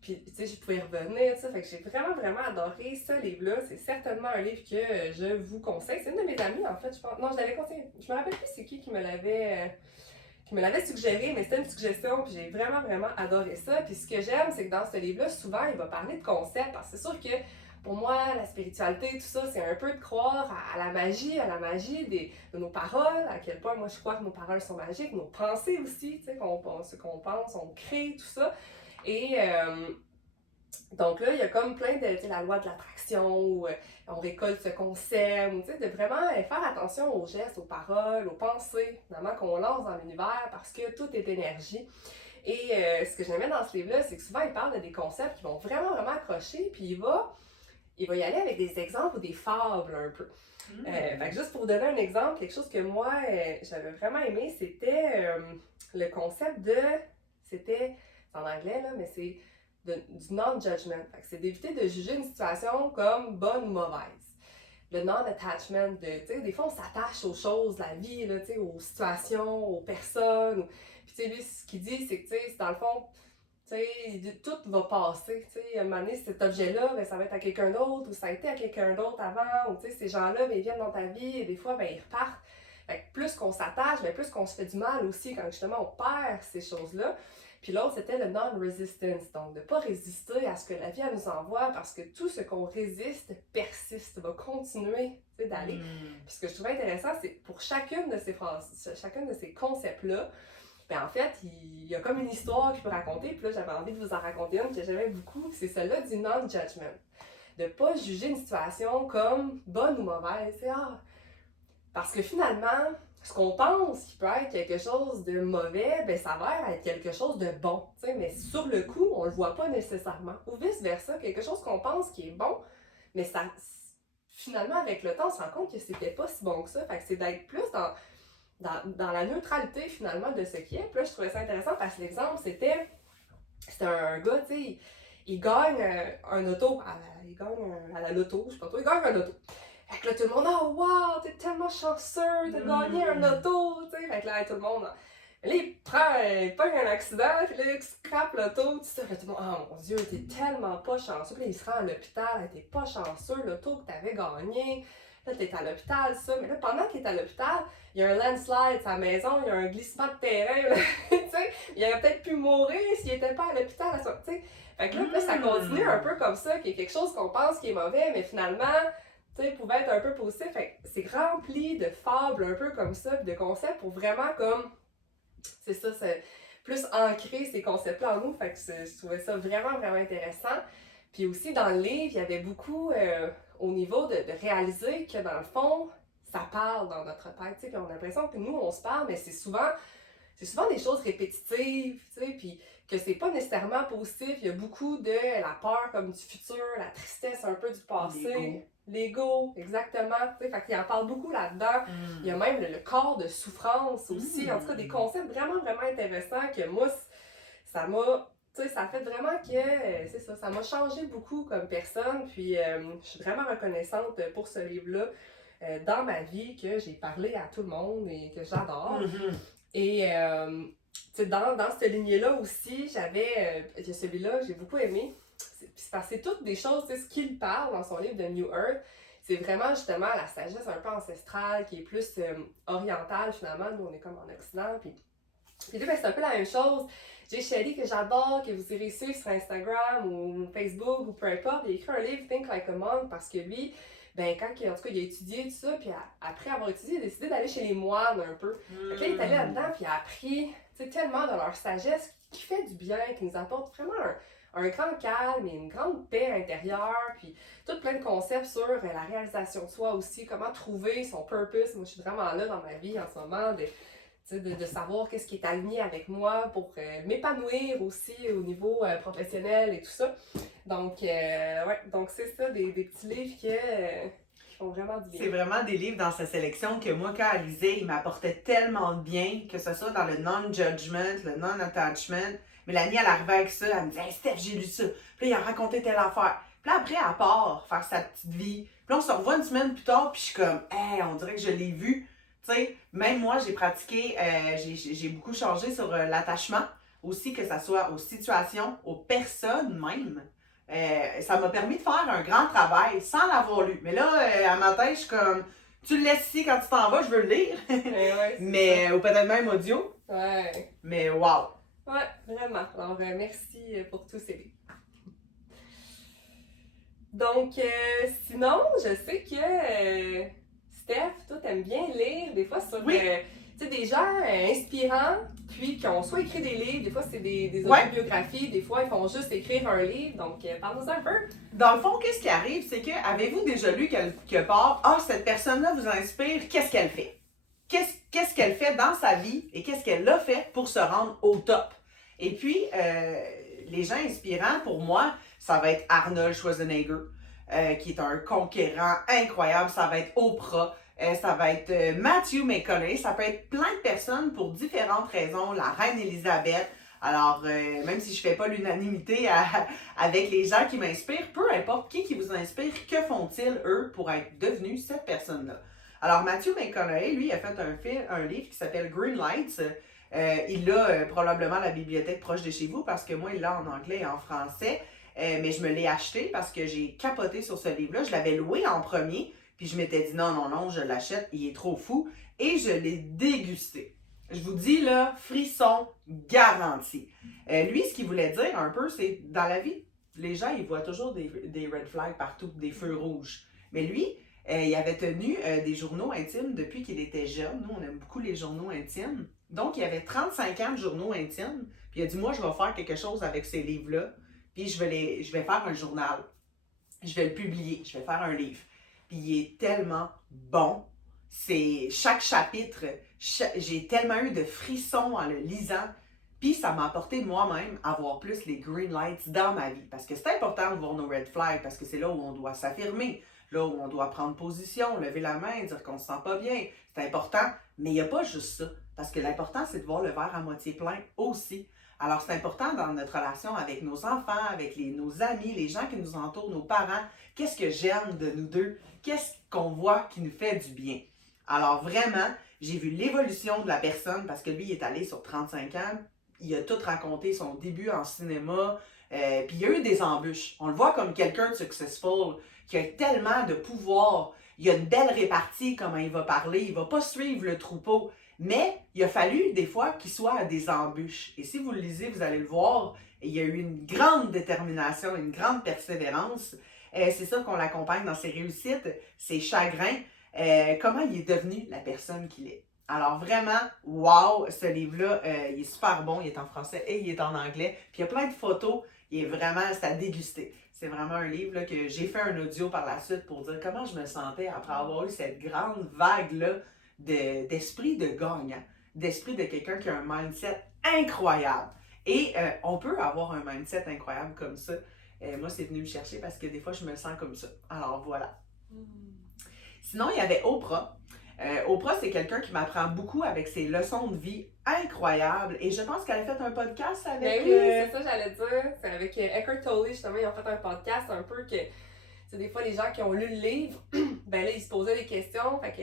Puis, tu sais, je pouvais revenir, ça. Fait que j'ai vraiment adoré ce livre-là. C'est certainement un livre que je vous conseille. C'est une de mes amies, en fait, je pense. Non, je l'avais conseillé. Je me rappelle plus c'est qui me l'avait suggéré, mais c'était une suggestion, puis j'ai vraiment adoré ça. Puis ce que j'aime, c'est que dans ce livre-là, souvent, il va parler de concepts. Parce que c'est sûr que, pour moi, la spiritualité, tout ça, c'est un peu de croire à la magie de nos paroles, à quel point moi je crois que nos paroles sont magiques, nos pensées aussi, tu sais, ce qu'on pense, on crée, tout ça. Et donc là, il y a comme plein de, la loi de l'attraction, où on récolte ce qu'on sème, tu sais, de vraiment faire attention aux gestes, aux paroles, aux pensées, finalement, qu'on lance dans l'univers, parce que tout est énergie. Et ce que j'aimais dans ce livre-là, c'est que souvent, il parle de des concepts qui vont vraiment accrocher, puis il va y aller avec des exemples ou des fables un peu. Fait que juste pour vous donner un exemple, quelque chose que moi, j'avais vraiment aimé, c'était le concept c'est en anglais, là, mais c'est du non-judgment. Fait que c'est d'éviter de juger une situation comme bonne ou mauvaise. Le non-attachment, des fois on s'attache aux choses, la vie, là, aux situations, aux personnes. Puis lui, ce qu'il dit, c'est que c'est dans le fond, tout va passer. À un moment donné, cet objet-là, ben, ça va être à quelqu'un d'autre, ou ça a été à quelqu'un d'autre avant, ou ces gens-là, ben, ils viennent dans ta vie, et des fois, ben, ils repartent. Fait que plus qu'on s'attache, ben, plus qu'on se fait du mal aussi quand justement on perd ces choses-là. Puis l'autre, c'était le non-resistance, donc de ne pas résister à ce que la vie nous envoie, parce que tout ce qu'on résiste persiste, va continuer d'aller. Puis ce que je trouvais intéressant, c'est pour chacune de ces phrases, chacun de ces concepts-là, ben en fait, il y a comme une histoire qu'il peut raconter, puis là, j'avais envie de vous en raconter une que j'aimais beaucoup, c'est celle-là du non-judgment. De ne pas juger une situation comme bonne ou mauvaise. Parce que finalement, ce qu'on pense qui peut être quelque chose de mauvais, ben ça va être quelque chose de bon, tu sais, mais sur le coup, on le voit pas nécessairement. Ou vice-versa, quelque chose qu'on pense qui est bon, mais ça, finalement, avec le temps, on se rend compte que c'était pas si bon que ça. Fait que c'est d'être plus dans la neutralité, finalement, de ce qui est. Puis là, je trouvais ça intéressant parce que l'exemple, c'était un gars, tu sais, il gagne un auto, il gagne à la loto, je sais pas trop, il gagne un auto. Fait que là, tout le monde, oh wow, t'es tellement chanceux de gagner un auto, tu sais. Fait que là, tout le monde, là, il pogne un accident, puis là, il scrape l'auto, tout ça. Fait que tout le monde, oh mon Dieu, t'es tellement pas chanceux. Puis là, il se rend à l'hôpital, t'es pas chanceux, l'auto que t'avais gagné. Là, t'es à l'hôpital, ça. Mais là, pendant qu'il est à l'hôpital, il y a un landslide à sa maison, il y a un glissement de terrain, là, tu sais. Il aurait peut-être pu mourir s'il était pas à l'hôpital, tu sais. Fait que là, ça continue un peu comme ça, qu'il y a quelque chose qu'on pense qui est mauvais, mais finalement, tu sais, pouvait être un peu positif. Fait que c'est rempli de fables un peu comme ça, de concepts pour vraiment comme, c'est ça, c'est plus ancrer ces concepts-là en nous. Fait que je trouvais ça vraiment, vraiment intéressant. Puis aussi, dans le livre, il y avait beaucoup au niveau de réaliser que dans le fond, ça parle dans notre tête, tu sais, puis on a l'impression que nous, on se parle, mais c'est souvent des choses répétitives, tu sais, puis que c'est pas nécessairement positif. Il y a beaucoup de la peur comme du futur, la tristesse un peu du passé. L'ego, exactement. Tu sais, fait qu'il en parle beaucoup là-dedans. Il y a même le corps de souffrance aussi. En tout cas, des concepts vraiment, vraiment intéressants que moi, ça m'a... Tu sais, ça a fait vraiment que, c'est ça m'a changé beaucoup comme personne. Puis, je suis vraiment reconnaissante pour ce livre-là dans ma vie, que j'ai parlé à tout le monde et que j'adore. Et tu sais, dans cette lignée-là aussi, j'avais celui-là, j'ai beaucoup aimé. C'est parce que c'est toutes des choses, tu sais, ce qu'il parle dans son livre de New Earth, c'est vraiment justement la sagesse un peu ancestrale qui est plus orientale finalement. Nous, on est comme en Occident. Puis là, ben, c'est un peu la même chose. J'ai Shelly que j'adore, que vous irez suivre sur Instagram ou Facebook ou peu importe. Il a écrit un livre, Think Like a Monk, parce que lui, ben, en tout cas, il a étudié tout ça, puis après avoir étudié, il a décidé d'aller chez les moines un peu. Fait que là, il est allé là-dedans, puis il a appris tellement de leur sagesse qui fait du bien, qui nous apporte vraiment un grand calme et une grande paix intérieure, puis tout plein de concepts sur la réalisation de soi aussi, comment trouver son purpose. Moi, je suis vraiment là dans ma vie en ce moment, de savoir qu'est-ce qui est aligné avec moi pour m'épanouir aussi au niveau professionnel et tout ça. Donc, ouais, donc c'est ça, des petits livres qui font vraiment du bien. C'est vraiment des livres dans sa sélection que moi, quand elle lisait, il m'apportait tellement de bien, que ce soit dans le non-judgment, le non-attachment. Mélanie, elle arrivait avec ça, elle me disait « Hey Steph, j'ai lu ça. » Puis là, il a raconté telle affaire. Puis là, après, elle part faire sa petite vie. Puis là, on se revoit une semaine plus tard, puis je suis comme « Hey, on dirait que je l'ai vu. » Tu sais, même moi, j'ai pratiqué, j'ai beaucoup changé sur l'attachement. Aussi, que ça soit aux situations, aux personnes même. Ça m'a permis de faire un grand travail sans l'avoir lu. Mais là, à ma tête, je suis comme, tu le laisses ici quand tu t'en vas, je veux le lire. Ouais, mais, ou peut-être même audio. Ouais. Mais wow! Ouais, vraiment. Alors, merci pour tous ces livres. Donc, sinon, je sais que Steph, toi, t'aimes bien lire des fois sur des gens inspirants, puis qui ont soit écrit des livres, des fois c'est des autobiographies, des fois ils font juste écrire un livre, donc parle-nous un peu. Dans le fond, qu'est-ce qui arrive, c'est que, avez-vous déjà lu quelque part, cette personne-là vous inspire, qu'est-ce qu'elle fait? Qu'est-ce qu'elle fait dans sa vie et qu'est-ce qu'elle a fait pour se rendre au top? Et puis, les gens inspirants, pour moi, ça va être Arnold Schwarzenegger, qui est un conquérant incroyable, ça va être Oprah, ça va être Matthew McConaughey, ça peut être plein de personnes pour différentes raisons, la reine Elisabeth. Alors, même si je fais pas l'unanimité avec les gens qui m'inspirent, peu importe qui vous inspire, que font-ils, eux, pour être devenus cette personne-là? Alors, Matthew McConaughey, lui, a fait un livre qui s'appelle Green Lights. Il a probablement à la bibliothèque proche de chez vous parce que moi, il l'a en anglais et en français. Mais je me l'ai acheté parce que j'ai capoté sur ce livre-là. Je l'avais loué en premier, puis je m'étais dit non, je l'achète, il est trop fou. Et je l'ai dégusté. Je vous dis là, frisson garanti. Lui, ce qu'il voulait dire un peu, c'est dans la vie, les gens, ils voient toujours des red flags partout, des feux rouges. Mais lui, il avait tenu des journaux intimes depuis qu'il était jeune. Nous, on aime beaucoup les journaux intimes. Donc, il avait 35 ans de journaux intimes. Puis il a dit, moi, je vais faire quelque chose avec ces livres-là. Puis je vais faire un journal. Je vais le publier. Je vais faire un livre. Puis il est tellement bon. c'est chaque chapitre, j'ai tellement eu de frissons en le lisant. Puis ça m'a apporté moi-même à voir plus les green lights dans ma vie. Parce que c'est important de voir nos red flags, parce que c'est là où on doit s'affirmer, là où on doit prendre position, lever la main, dire qu'on se sent pas bien. C'est important, mais il n'y a pas juste ça. Parce que l'important, c'est de voir le verre à moitié plein aussi. Alors c'est important dans notre relation avec nos enfants, avec nos amis, les gens qui nous entourent, nos parents. Qu'est-ce que j'aime de nous deux? Qu'est-ce qu'on voit qui nous fait du bien? Alors vraiment, j'ai vu l'évolution de la personne parce que lui, il est allé sur 35 ans. Il a tout raconté, son début en cinéma. Puis il y a eu des embûches. On le voit comme quelqu'un de successful, qui a tellement de pouvoir. Il a une belle répartie, comment il va parler. Il ne va pas suivre le troupeau. Mais il a fallu des fois qu'il soit à des embûches. Et si vous le lisez, vous allez le voir. Il y a eu une grande détermination, une grande persévérance. C'est ça qu'on l'accompagne dans ses réussites, ses chagrins. Comment il est devenu la personne qu'il est. Alors vraiment, wow, ce livre-là, il est super bon, il est en français et il est en anglais. Puis il y a plein de photos, il est vraiment, c'est à déguster. C'est vraiment un livre là, que j'ai fait un audio par la suite pour dire comment je me sentais après avoir eu cette grande vague-là d'esprit de gagnant, d'esprit de quelqu'un qui a un mindset incroyable. Et on peut avoir un mindset incroyable comme ça. Moi, c'est venu me chercher parce que des fois, je me sens comme ça. Alors voilà. Sinon, il y avait Oprah. Oprah, c'est quelqu'un qui m'apprend beaucoup avec ses leçons de vie incroyables. Et je pense qu'elle a fait un podcast avec... Ben oui, c'est ça j'allais dire. C'est avec Eckhart Tolle, justement, ils ont fait un podcast un peu que... C'est des fois, les gens qui ont lu le livre, ben là, ils se posaient des questions. Fait que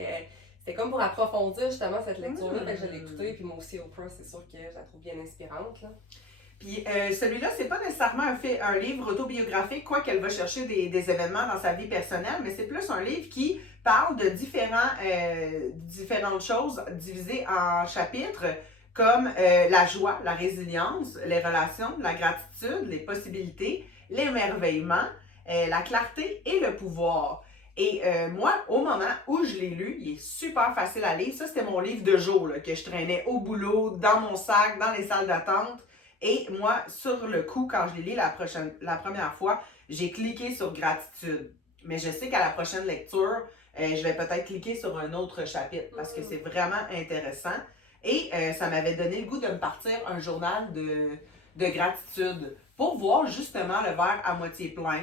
c'était comme pour approfondir justement cette lecture-là. Fait que je l'ai écoutée. Puis moi aussi, Oprah, c'est sûr que je la trouve bien inspirante, là. Puis celui-là, c'est pas nécessairement un livre autobiographique, quoi qu'elle va chercher des événements dans sa vie personnelle, mais c'est plus un livre qui parle de différentes choses divisées en chapitres, comme la joie, la résilience, les relations, la gratitude, les possibilités, l'émerveillement, la clarté et le pouvoir. Et moi, au moment où je l'ai lu, il est super facile à lire. Ça, c'était mon livre de jour là, que je traînais au boulot, dans mon sac, dans les salles d'attente. Et moi, sur le coup, quand je l'ai lu la première fois, j'ai cliqué sur gratitude. Mais je sais qu'à la prochaine lecture, je vais peut-être cliquer sur un autre chapitre parce que c'est vraiment intéressant. Et ça m'avait donné le goût de me partir un journal de gratitude pour voir justement le verre à moitié plein.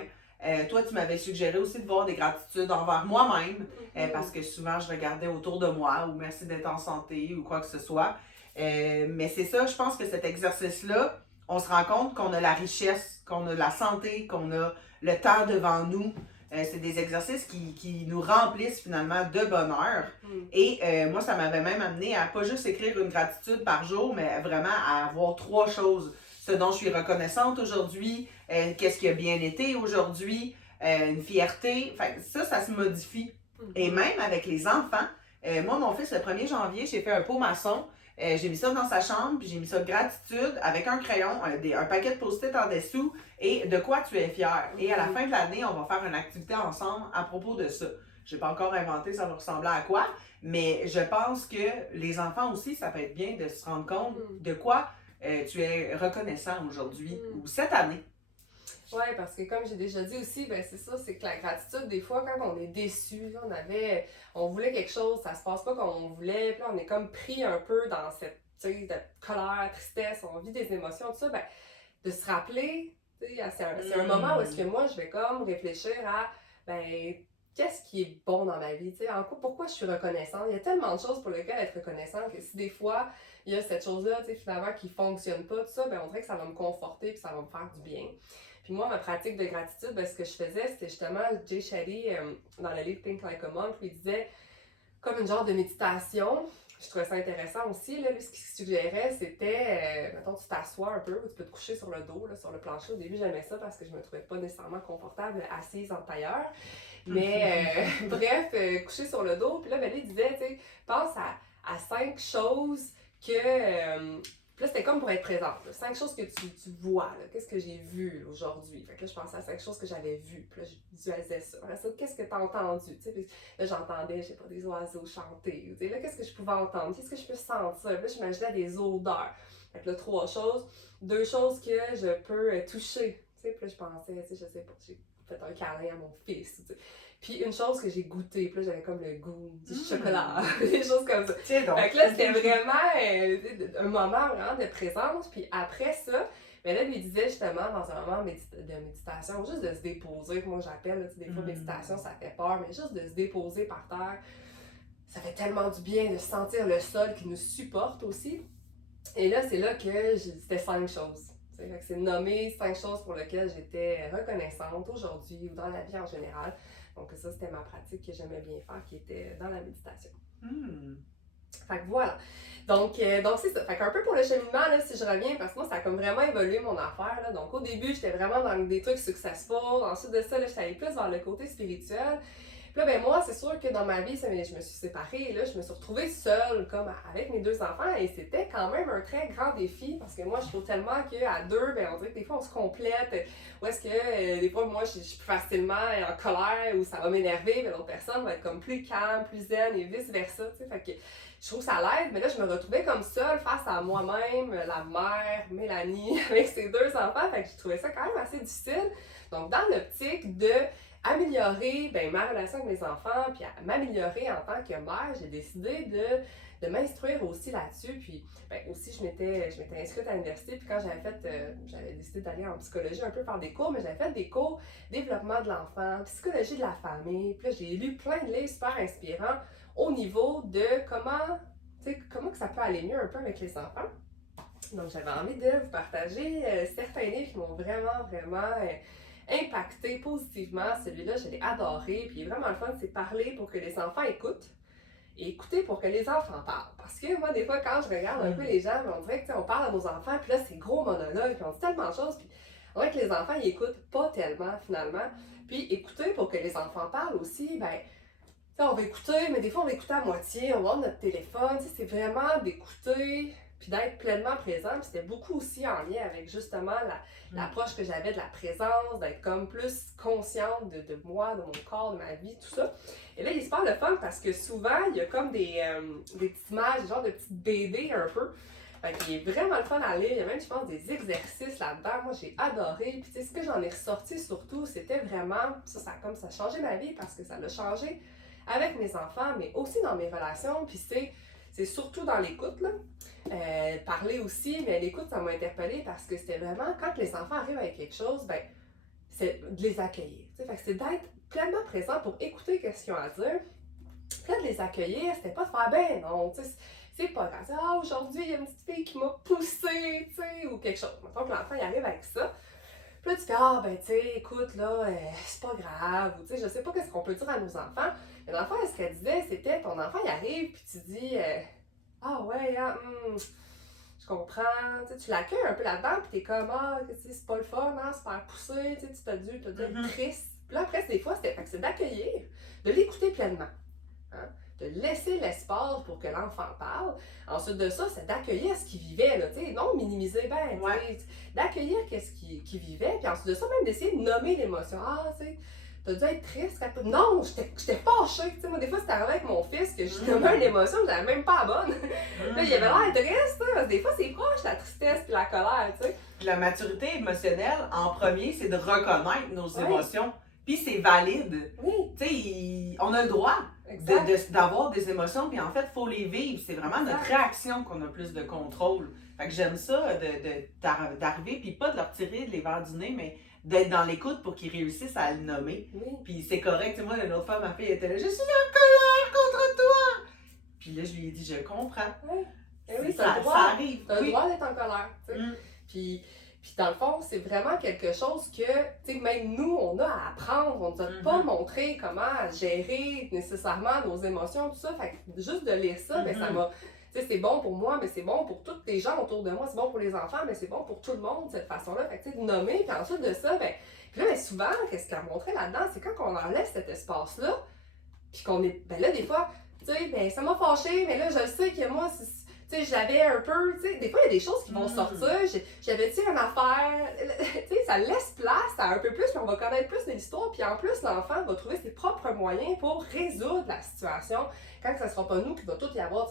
Toi, tu m'avais suggéré aussi de voir des gratitudes envers moi-même parce que souvent, je regardais autour de moi ou merci d'être en santé ou quoi que ce soit. Mais c'est ça, je pense que cet exercice-là, on se rend compte qu'on a la richesse, qu'on a la santé, qu'on a le temps devant nous. C'est des exercices qui nous remplissent finalement de bonheur. Et moi, ça m'avait même amené à pas juste écrire une gratitude par jour, mais vraiment à avoir 3 choses. Ce dont je suis reconnaissante aujourd'hui, qu'est-ce qui a bien été aujourd'hui, une fierté. Fait, ça se modifie. Et même avec les enfants, moi, mon fils, le 1er janvier, j'ai fait un pot maçon. J'ai mis ça dans sa chambre, puis j'ai mis ça de gratitude avec un crayon, un paquet de post-it en dessous et de quoi tu es fier. Et à la fin de l'année, on va faire une activité ensemble à propos de ça. Je n'ai pas encore inventé ça va ressembler à quoi, mais je pense que les enfants aussi, ça peut être bien de se rendre compte de quoi tu es reconnaissant aujourd'hui ou cette année. Oui, parce que comme j'ai déjà dit aussi, ben c'est ça, c'est que la gratitude, des fois, quand on est déçu, on voulait quelque chose, ça se passe pas comme on voulait, puis là, on est comme pris un peu dans cette, tu sais, de colère, tristesse, on vit des émotions, tout ça, ben, de se rappeler, tu sais, c'est un moment où est-ce que moi, je vais comme réfléchir à, ben, qu'est-ce qui est bon dans ma vie, tu sais, pourquoi je suis reconnaissante? Il y a tellement de choses pour lesquelles être reconnaissant que si des fois, il y a cette chose-là, tu sais, finalement, qui fonctionne pas, tout ça, ben, on dirait que ça va me conforter, puis ça va me faire du bien. Puis moi, ma pratique de gratitude, ben, ce que je faisais, c'était justement Jay Shetty, dans le livre Think Like a Monk, lui disait comme une genre de méditation. Je trouvais ça intéressant aussi. Là, lui, ce qu'il suggérait, c'était, mettons, tu t'assois un peu, ou tu peux te coucher sur le dos, là, sur le plancher. Au début, j'aimais ça parce que je me trouvais pas nécessairement confortable assise en tailleur. Mais bref, coucher sur le dos. Puis là, ben, lui, il disait, tu sais, pense à 5 choses que... Puis là, c'était comme pour être présente. Là. 5 choses que tu vois. Qu'est-ce que j'ai vu aujourd'hui? Fait que là, je pensais à 5 choses que j'avais vues. Puis là, je visualisais ça. Après ça, qu'est-ce que tu as entendu? Puis là, j'entendais, je sais pas, des oiseaux chanter. Puis là, qu'est-ce que je pouvais entendre? Qu'est-ce que je peux sentir? Puis là, j'imaginais des odeurs. Fait que là, 3 choses. 2 choses que je peux toucher. Puis là, je pensais, je sais pas, j'ai fait un câlin à mon fils, tu sais. Puis une chose que j'ai goûté, puis là, j'avais comme le goût du chocolat, des choses comme ça. Tiens donc. Fait que là, c'était vraiment un moment vraiment de présence. Puis après ça, mais là, lui disait justement dans un moment de méditation, juste de se déposer, que moi j'appelle, là, des fois méditation, ça fait peur, mais juste de se déposer par terre, ça fait tellement du bien de sentir le sol qui nous supporte aussi. Et là, c'est là que c'était 5 choses. Fait que c'est nommé 5 choses pour lesquelles j'étais reconnaissante aujourd'hui ou dans la vie en général. Donc ça, c'était ma pratique que j'aimais bien faire, qui était dans la méditation. Fait que voilà. Donc c'est ça. Fait qu'un peu pour le cheminement, là, si je reviens, parce que moi, ça a comme vraiment évolué mon affaire. Là. Donc au début, j'étais vraiment dans des trucs successful. Ensuite de ça, là, j'étais allée plus vers le côté spirituel. Puis là, ben moi, c'est sûr que dans ma vie, je me suis séparée et là, je me suis retrouvée seule, comme avec mes 2 enfants, et c'était quand même un très grand défi, parce que moi, je trouve tellement qu'à 2, ben on dirait que des fois, on se complète, ou est-ce que des fois, moi, je suis plus facilement en colère, ou ça va m'énerver, mais l'autre personne va être comme plus calme, plus zen, et vice-versa, tu sais, fait que je trouve ça l'aide, mais là, je me retrouvais comme seule face à moi-même, la mère, Mélanie, avec ses 2 enfants, fait que je trouvais ça quand même assez difficile. Donc, dans l'optique de améliorer ma relation avec mes enfants, puis à m'améliorer en tant que mère, j'ai décidé de m'instruire aussi là-dessus. Puis aussi, je m'étais inscrite à l'université, puis quand j'avais décidé d'aller en psychologie, un peu faire des cours, mais j'avais fait des cours développement de l'enfant, psychologie de la famille. Puis là, j'ai lu plein de livres super inspirants au niveau de comment que ça peut aller mieux un peu avec les enfants. Donc, j'avais envie de vous partager certains livres qui m'ont vraiment, vraiment impacté positivement. Celui-là, je l'ai adoré. Puis, il est vraiment le fun, c'est parler pour que les enfants écoutent et écouter pour que les enfants parlent. Parce que moi, des fois, quand je regarde un peu les gens, on dirait qu'on parle à nos enfants, puis là, c'est gros monologue, puis on dit tellement de choses, puis on dirait que les enfants, ils écoutent pas tellement, finalement. Puis, écouter pour que les enfants parlent aussi, on va écouter, mais des fois, on va écouter à moitié, on va voir notre téléphone. C'est vraiment d'écouter puis d'être pleinement présent. Puis c'était beaucoup aussi en lien avec justement l'approche que j'avais de la présence, d'être comme plus consciente de moi, de mon corps, de ma vie, tout ça. Et là, il est super le fun parce que souvent, il y a comme des petites images, genre de petites BD un peu. Fait qu'il est vraiment le fun à lire. Il y a même, je pense, des exercices là-dedans. Moi, j'ai adoré. Puis tu sais, ce que j'en ai ressorti surtout, c'était vraiment, ça a changé ma vie parce que ça l'a changé avec mes enfants, mais aussi dans mes relations. Puis c'est surtout dans l'écoute, là. Parler aussi, mais l'écoute, ça m'a interpellée parce que c'était vraiment, quand les enfants arrivent avec quelque chose, c'est de les accueillir. Fait que c'est d'être pleinement présent pour écouter ce qu'ils ont à dire. Puis là, de les accueillir, c'était pas de faire non, c'est pas grave. Aujourd'hui, il y a une petite fille qui m'a poussée, ou quelque chose. Mettons que l'enfant, il arrive avec ça. Puis là, tu fais, écoute, là, c'est pas grave, ou je sais pas qu'est-ce qu'on peut dire à nos enfants. Mais l'enfant, ce qu'elle disait, c'était, ton enfant, il arrive, puis tu dis, je comprends, tu l'accueilles un peu là-dedans, puis t'es comme, c'est pas le fun, se faire pousser, tu t'as dû être triste. Puis là, après, des fois, c'est d'accueillir, de l'écouter pleinement, hein? De laisser l'espace pour que l'enfant parle. Ensuite de ça, c'est d'accueillir ce qu'il vivait, là, non minimiser, d'accueillir qu'est-ce qu'il vivait, puis ensuite de ça, même d'essayer de nommer l'émotion. T'as dû être triste. Non, j'étais fâchée. Moi, des fois, c'était arrivé avec mon fils que je nommais une émotion que j'avais même pas la bonne. Là, il avait l'air triste. Parce que des fois, c'est proche, la tristesse puis la colère. La maturité émotionnelle, en premier, c'est de reconnaître nos émotions. Puis c'est valide. Oui. On a le droit d'avoir des émotions, puis en fait, il faut les vivre. C'est vraiment notre réaction qu'on a plus de contrôle. Fait que j'aime ça, d'arriver, puis pas de leur tirer les verres du nez, mais d'être dans l'écoute pour qu'ils réussissent à le nommer. Oui. Puis c'est correct. Moi, une autre fois, ma fille était là, je suis en colère contre toi. Puis là, je lui ai dit, je comprends. Oui. Oui, ça arrive. T'as le droit d'être en colère. Puis dans le fond, c'est vraiment quelque chose que, même nous, on a à apprendre. On ne nous a pas montré comment gérer nécessairement nos émotions, tout ça. Fait que juste de lire ça, ça m'a... c'est bon pour moi, mais c'est bon pour tous les gens autour de moi. C'est bon pour les enfants, mais c'est bon pour tout le monde, cette façon-là. Fait que, de nommer, puis ensuite de ça, puis là, souvent, qu'est-ce qu'elle a montré là-dedans, c'est quand on en laisse cet espace-là, puis qu'on est, là, des fois, ça m'a fâché, mais là, je sais que moi, j'avais un peu, des fois, il y a des choses qui vont sortir. J'avais, une affaire, ça laisse place à un peu plus, puis on va connaître plus de l'histoire, puis en plus, l'enfant va trouver ses propres moyens pour résoudre la situation, quand ce ne sera pas nous qui va tout y avoir,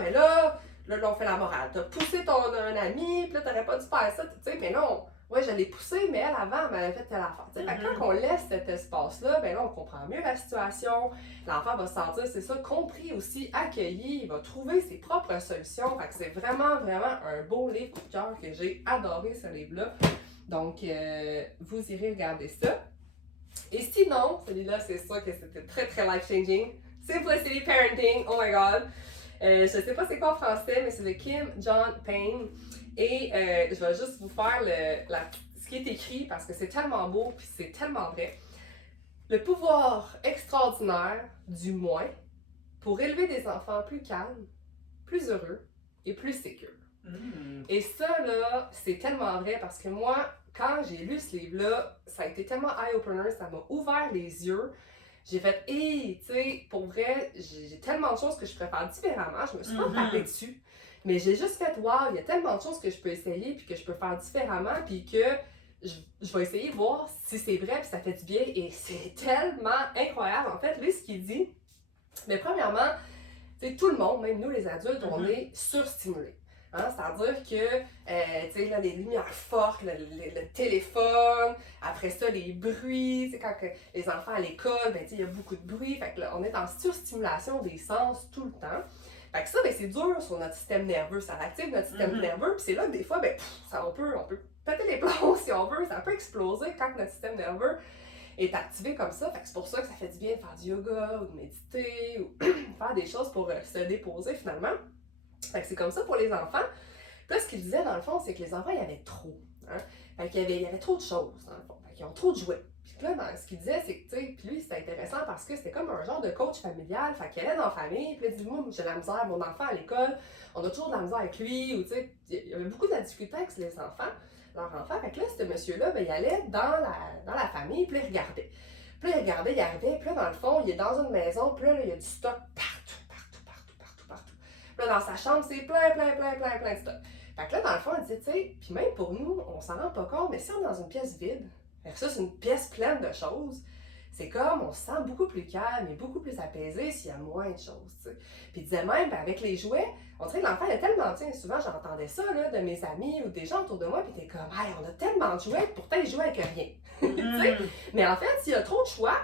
mais là, on fait la morale. T'as poussé un ami, puis là, t'aurais pas dû faire ça, mais non, ouais, je l'ai poussée, mais elle, avant, elle m'avait fait telle affaire. Fait que quand on laisse cet espace-là, ben là, on comprend mieux la situation. L'enfant va se sentir, c'est ça, compris aussi, accueilli. Il va trouver ses propres solutions. Fait que c'est vraiment, vraiment un beau livre coup de cœur que j'ai adoré, ce livre-là. Donc, vous irez regarder ça. Et sinon, celui-là, c'est sûr que c'était très, très life-changing. Simplicity Parenting, oh my god. Je sais pas c'est quoi en français, mais c'est de Kim John Payne. Et je vais juste vous faire ce qui est écrit parce que c'est tellement beau puis c'est tellement vrai. Le pouvoir extraordinaire du moins pour élever des enfants plus calmes, plus heureux et plus sécures. Et ça, là, c'est tellement vrai parce que moi, quand j'ai lu ce livre-là, ça a été tellement eye-opener, ça m'a ouvert les yeux. J'ai fait, tu sais, pour vrai, j'ai tellement de choses que je pourrais faire différemment. Je me suis pas tapée dessus. Mais j'ai juste fait, wow, il y a tellement de choses que je peux essayer puis que je peux faire différemment puis que je vais essayer de voir si c'est vrai puis ça fait du bien. Et c'est tellement incroyable. En fait, lui, ce qu'il dit, mais premièrement, tu sais, tout le monde, même nous les adultes, on est surstimulés. Hein? C'est-à-dire que, tu sais, là, les lumières fortes, le téléphone, après ça, les bruits, tu sais, quand les enfants à l'école, ben, tu sais, il y a beaucoup de bruit, fait que là, on est en surstimulation des sens tout le temps. Fait que ça, ben, c'est dur sur notre système nerveux, ça active notre système nerveux, puis c'est là que des fois, ben, on peut péter les plombs si on veut, ça peut exploser quand notre système nerveux est activé comme ça. Fait que c'est pour ça que ça fait du bien de faire du yoga ou de méditer ou faire des choses pour se déposer finalement. Fait que c'est comme ça pour les enfants. Puis là, ce qu'il disait dans le fond, c'est que les enfants, il y avait trop. Hein? Fait qu'il y avait trop de choses dans le fond. Fait qu'ils ont trop de jouets. Puis là, ce qu'il disait, c'est que, tu sais, puis lui, c'était intéressant parce que c'était comme un genre de coach familial. Fait qu'il allait dans la famille, puis il dit, moi, j'ai de la misère, mon enfant à l'école, on a toujours de la misère avec lui, ou tu sais, il y avait beaucoup de la difficulté avec les enfants, leurs enfants. Fait que là, ce monsieur-là, ben, il allait dans la famille, puis il regardait. Puis là, il regardait, il arrivait, puis là, dans le fond, il est dans une maison, puis là, il y a du stock partout. Puis là, dans sa chambre, c'est plein de stock. Fait que là, dans le fond, elle disait, tu sais, puis même pour nous, on s'en rend pas compte, mais si on est dans une pièce vide, ça, c'est une pièce pleine de choses, c'est comme, on se sent beaucoup plus calme et beaucoup plus apaisé s'il y a moins de choses, tu sais. Puis il disait même, ben, avec les jouets, on dirait que l'enfant, il a tellement, tu sais, souvent j'entendais ça, là, de mes amis ou des gens autour de moi, puis t'es comme, hey, on a tellement de jouets, pourtant ils jouent avec rien. Tu sais? Mais en fait, s'il y a trop de choix,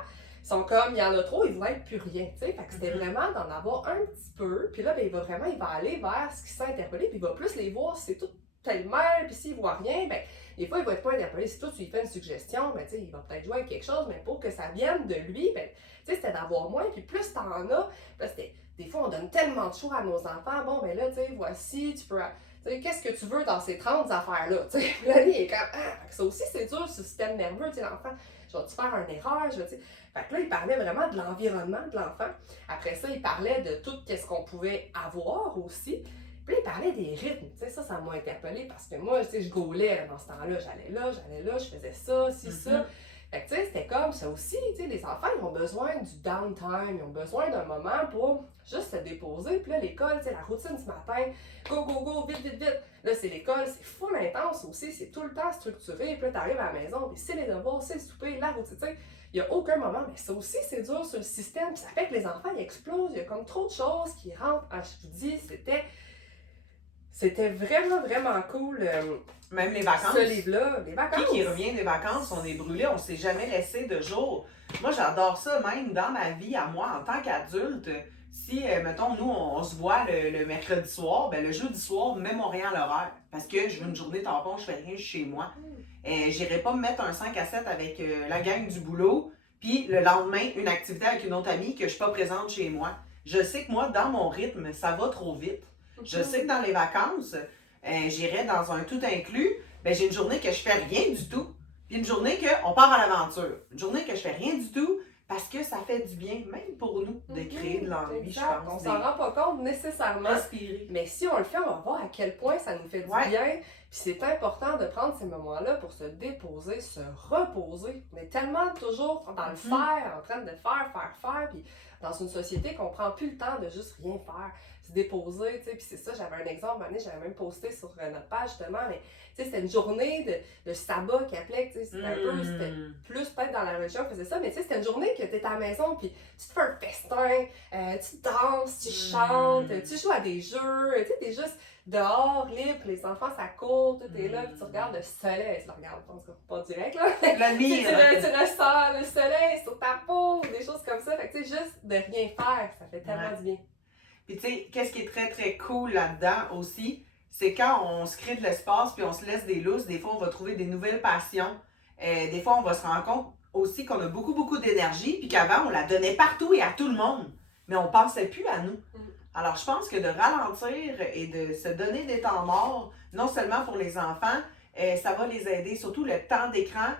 ils sont comme, il y en a trop, ils vont être plus rien, tu sais. Fait que c'était vraiment d'en avoir un petit peu. Puis là, ben, il va aller vers ce qui s'est interpellé, puis il va plus les voir si c'est tout tel mal, puis s'il voit rien, ben, des fois, il va être pas interpellé. Si toi, tu lui fais une suggestion, ben, tu sais, il va peut-être jouer avec quelque chose, mais pour que ça vienne de lui, ben, tu sais, c'était d'avoir moins, puis plus t'en as, des fois, on donne tellement de choix à nos enfants, bon, ben là, tu sais, voici, tu peux... Tu sais, qu'est-ce que tu veux dans ces 30 affaires-là? Tu sais, là, lui, il est comme, ça aussi, c'est dur, ce système nerveux, tu sais, l'enfant, je vais-tu faire une erreur? Tu sais. Fait que là, il parlait vraiment de l'environnement de l'enfant. Après ça, il parlait de tout ce qu'on pouvait avoir aussi. Puis il parlait des rythmes. Tu sais, ça m'a interpellée parce que moi, tu sais, je gaulais dans ce temps-là. J'allais là, je faisais ça, ça. Fait que, tu sais, c'était comme ça aussi, tu sais, les enfants, ils ont besoin du downtime, ils ont besoin d'un moment pour juste se déposer. Puis là, l'école, tu sais, la routine du matin, go, vite. Là, c'est l'école, c'est full intense aussi, c'est tout le temps structuré. Puis là, t'arrives à la maison, puis c'est les devoirs, c'est le souper, la routine, tu sais. Il n'y a aucun moment, mais ça aussi, c'est dur sur le système. Puis ça fait que les enfants, ils explosent, il y a comme trop de choses qui rentrent. Je vous dis, c'était vraiment, vraiment cool. Même les vacances. Ce livre-là, les vacances. Qui revient des vacances, on est brûlé, on s'est jamais laissé de jour. Moi, j'adore ça, même dans ma vie, à moi, en tant qu'adulte. Si, mettons, nous, on se voit le mercredi soir, ben le jeudi soir, mets-moi rien à l'horaire. Parce que je veux une journée tampon, je fais rien chez moi. J'irai pas me mettre un 5 à 7 avec la gang du boulot, puis le lendemain, une activité avec une autre amie que je suis pas présente chez moi. Je sais que moi, dans mon rythme, ça va trop vite. Je sais que dans les vacances, j'irai dans un tout inclus, ben j'ai une journée que je fais rien du tout. Puis une journée qu'on part à l'aventure. Une journée que je fais rien du tout parce que ça fait du bien, même pour nous, de créer de l'ennui, je pense. On s'en rend pas compte nécessairement. Respirer. Mais si on le fait, on va voir à quel point ça nous fait du bien. Puis c'est important de prendre ces moments-là pour se déposer, se reposer. On est tellement toujours dans le faire, en train de faire. Puis dans une société qu'on prend plus le temps de juste rien faire. se déposer, tu sais. Puis c'est ça, j'avais un exemple, j'avais même posté sur notre page justement, mais tu sais, c'était une journée de sabbat qui appelait, tu sais, c'était plus peut-être dans la religion qui faisait ça, mais tu sais, c'était une journée que tu es à la maison, puis tu te fais un festin, tu danses, tu chantes, tu joues à des jeux, tu sais, t'es juste dehors, libre, les enfants, ça court, tout est là, puis tu regardes le soleil, tu le regardes, je pense pas direct, là, La mire. tu ressens le soleil sur ta peau, des choses comme ça, fait que tu sais, juste de rien faire, ça fait tellement du bien. Puis tu sais, qu'est-ce qui est très très cool là-dedans aussi, c'est quand on se crée de l'espace puis on se laisse des lousses, des fois on va trouver des nouvelles passions, des fois on va se rendre compte aussi qu'on a beaucoup beaucoup d'énergie puis qu'avant on la donnait partout et à tout le monde, mais on pensait plus à nous. Alors je pense que de ralentir et de se donner des temps morts, non seulement pour les enfants, ça va les aider, surtout le temps d'écran.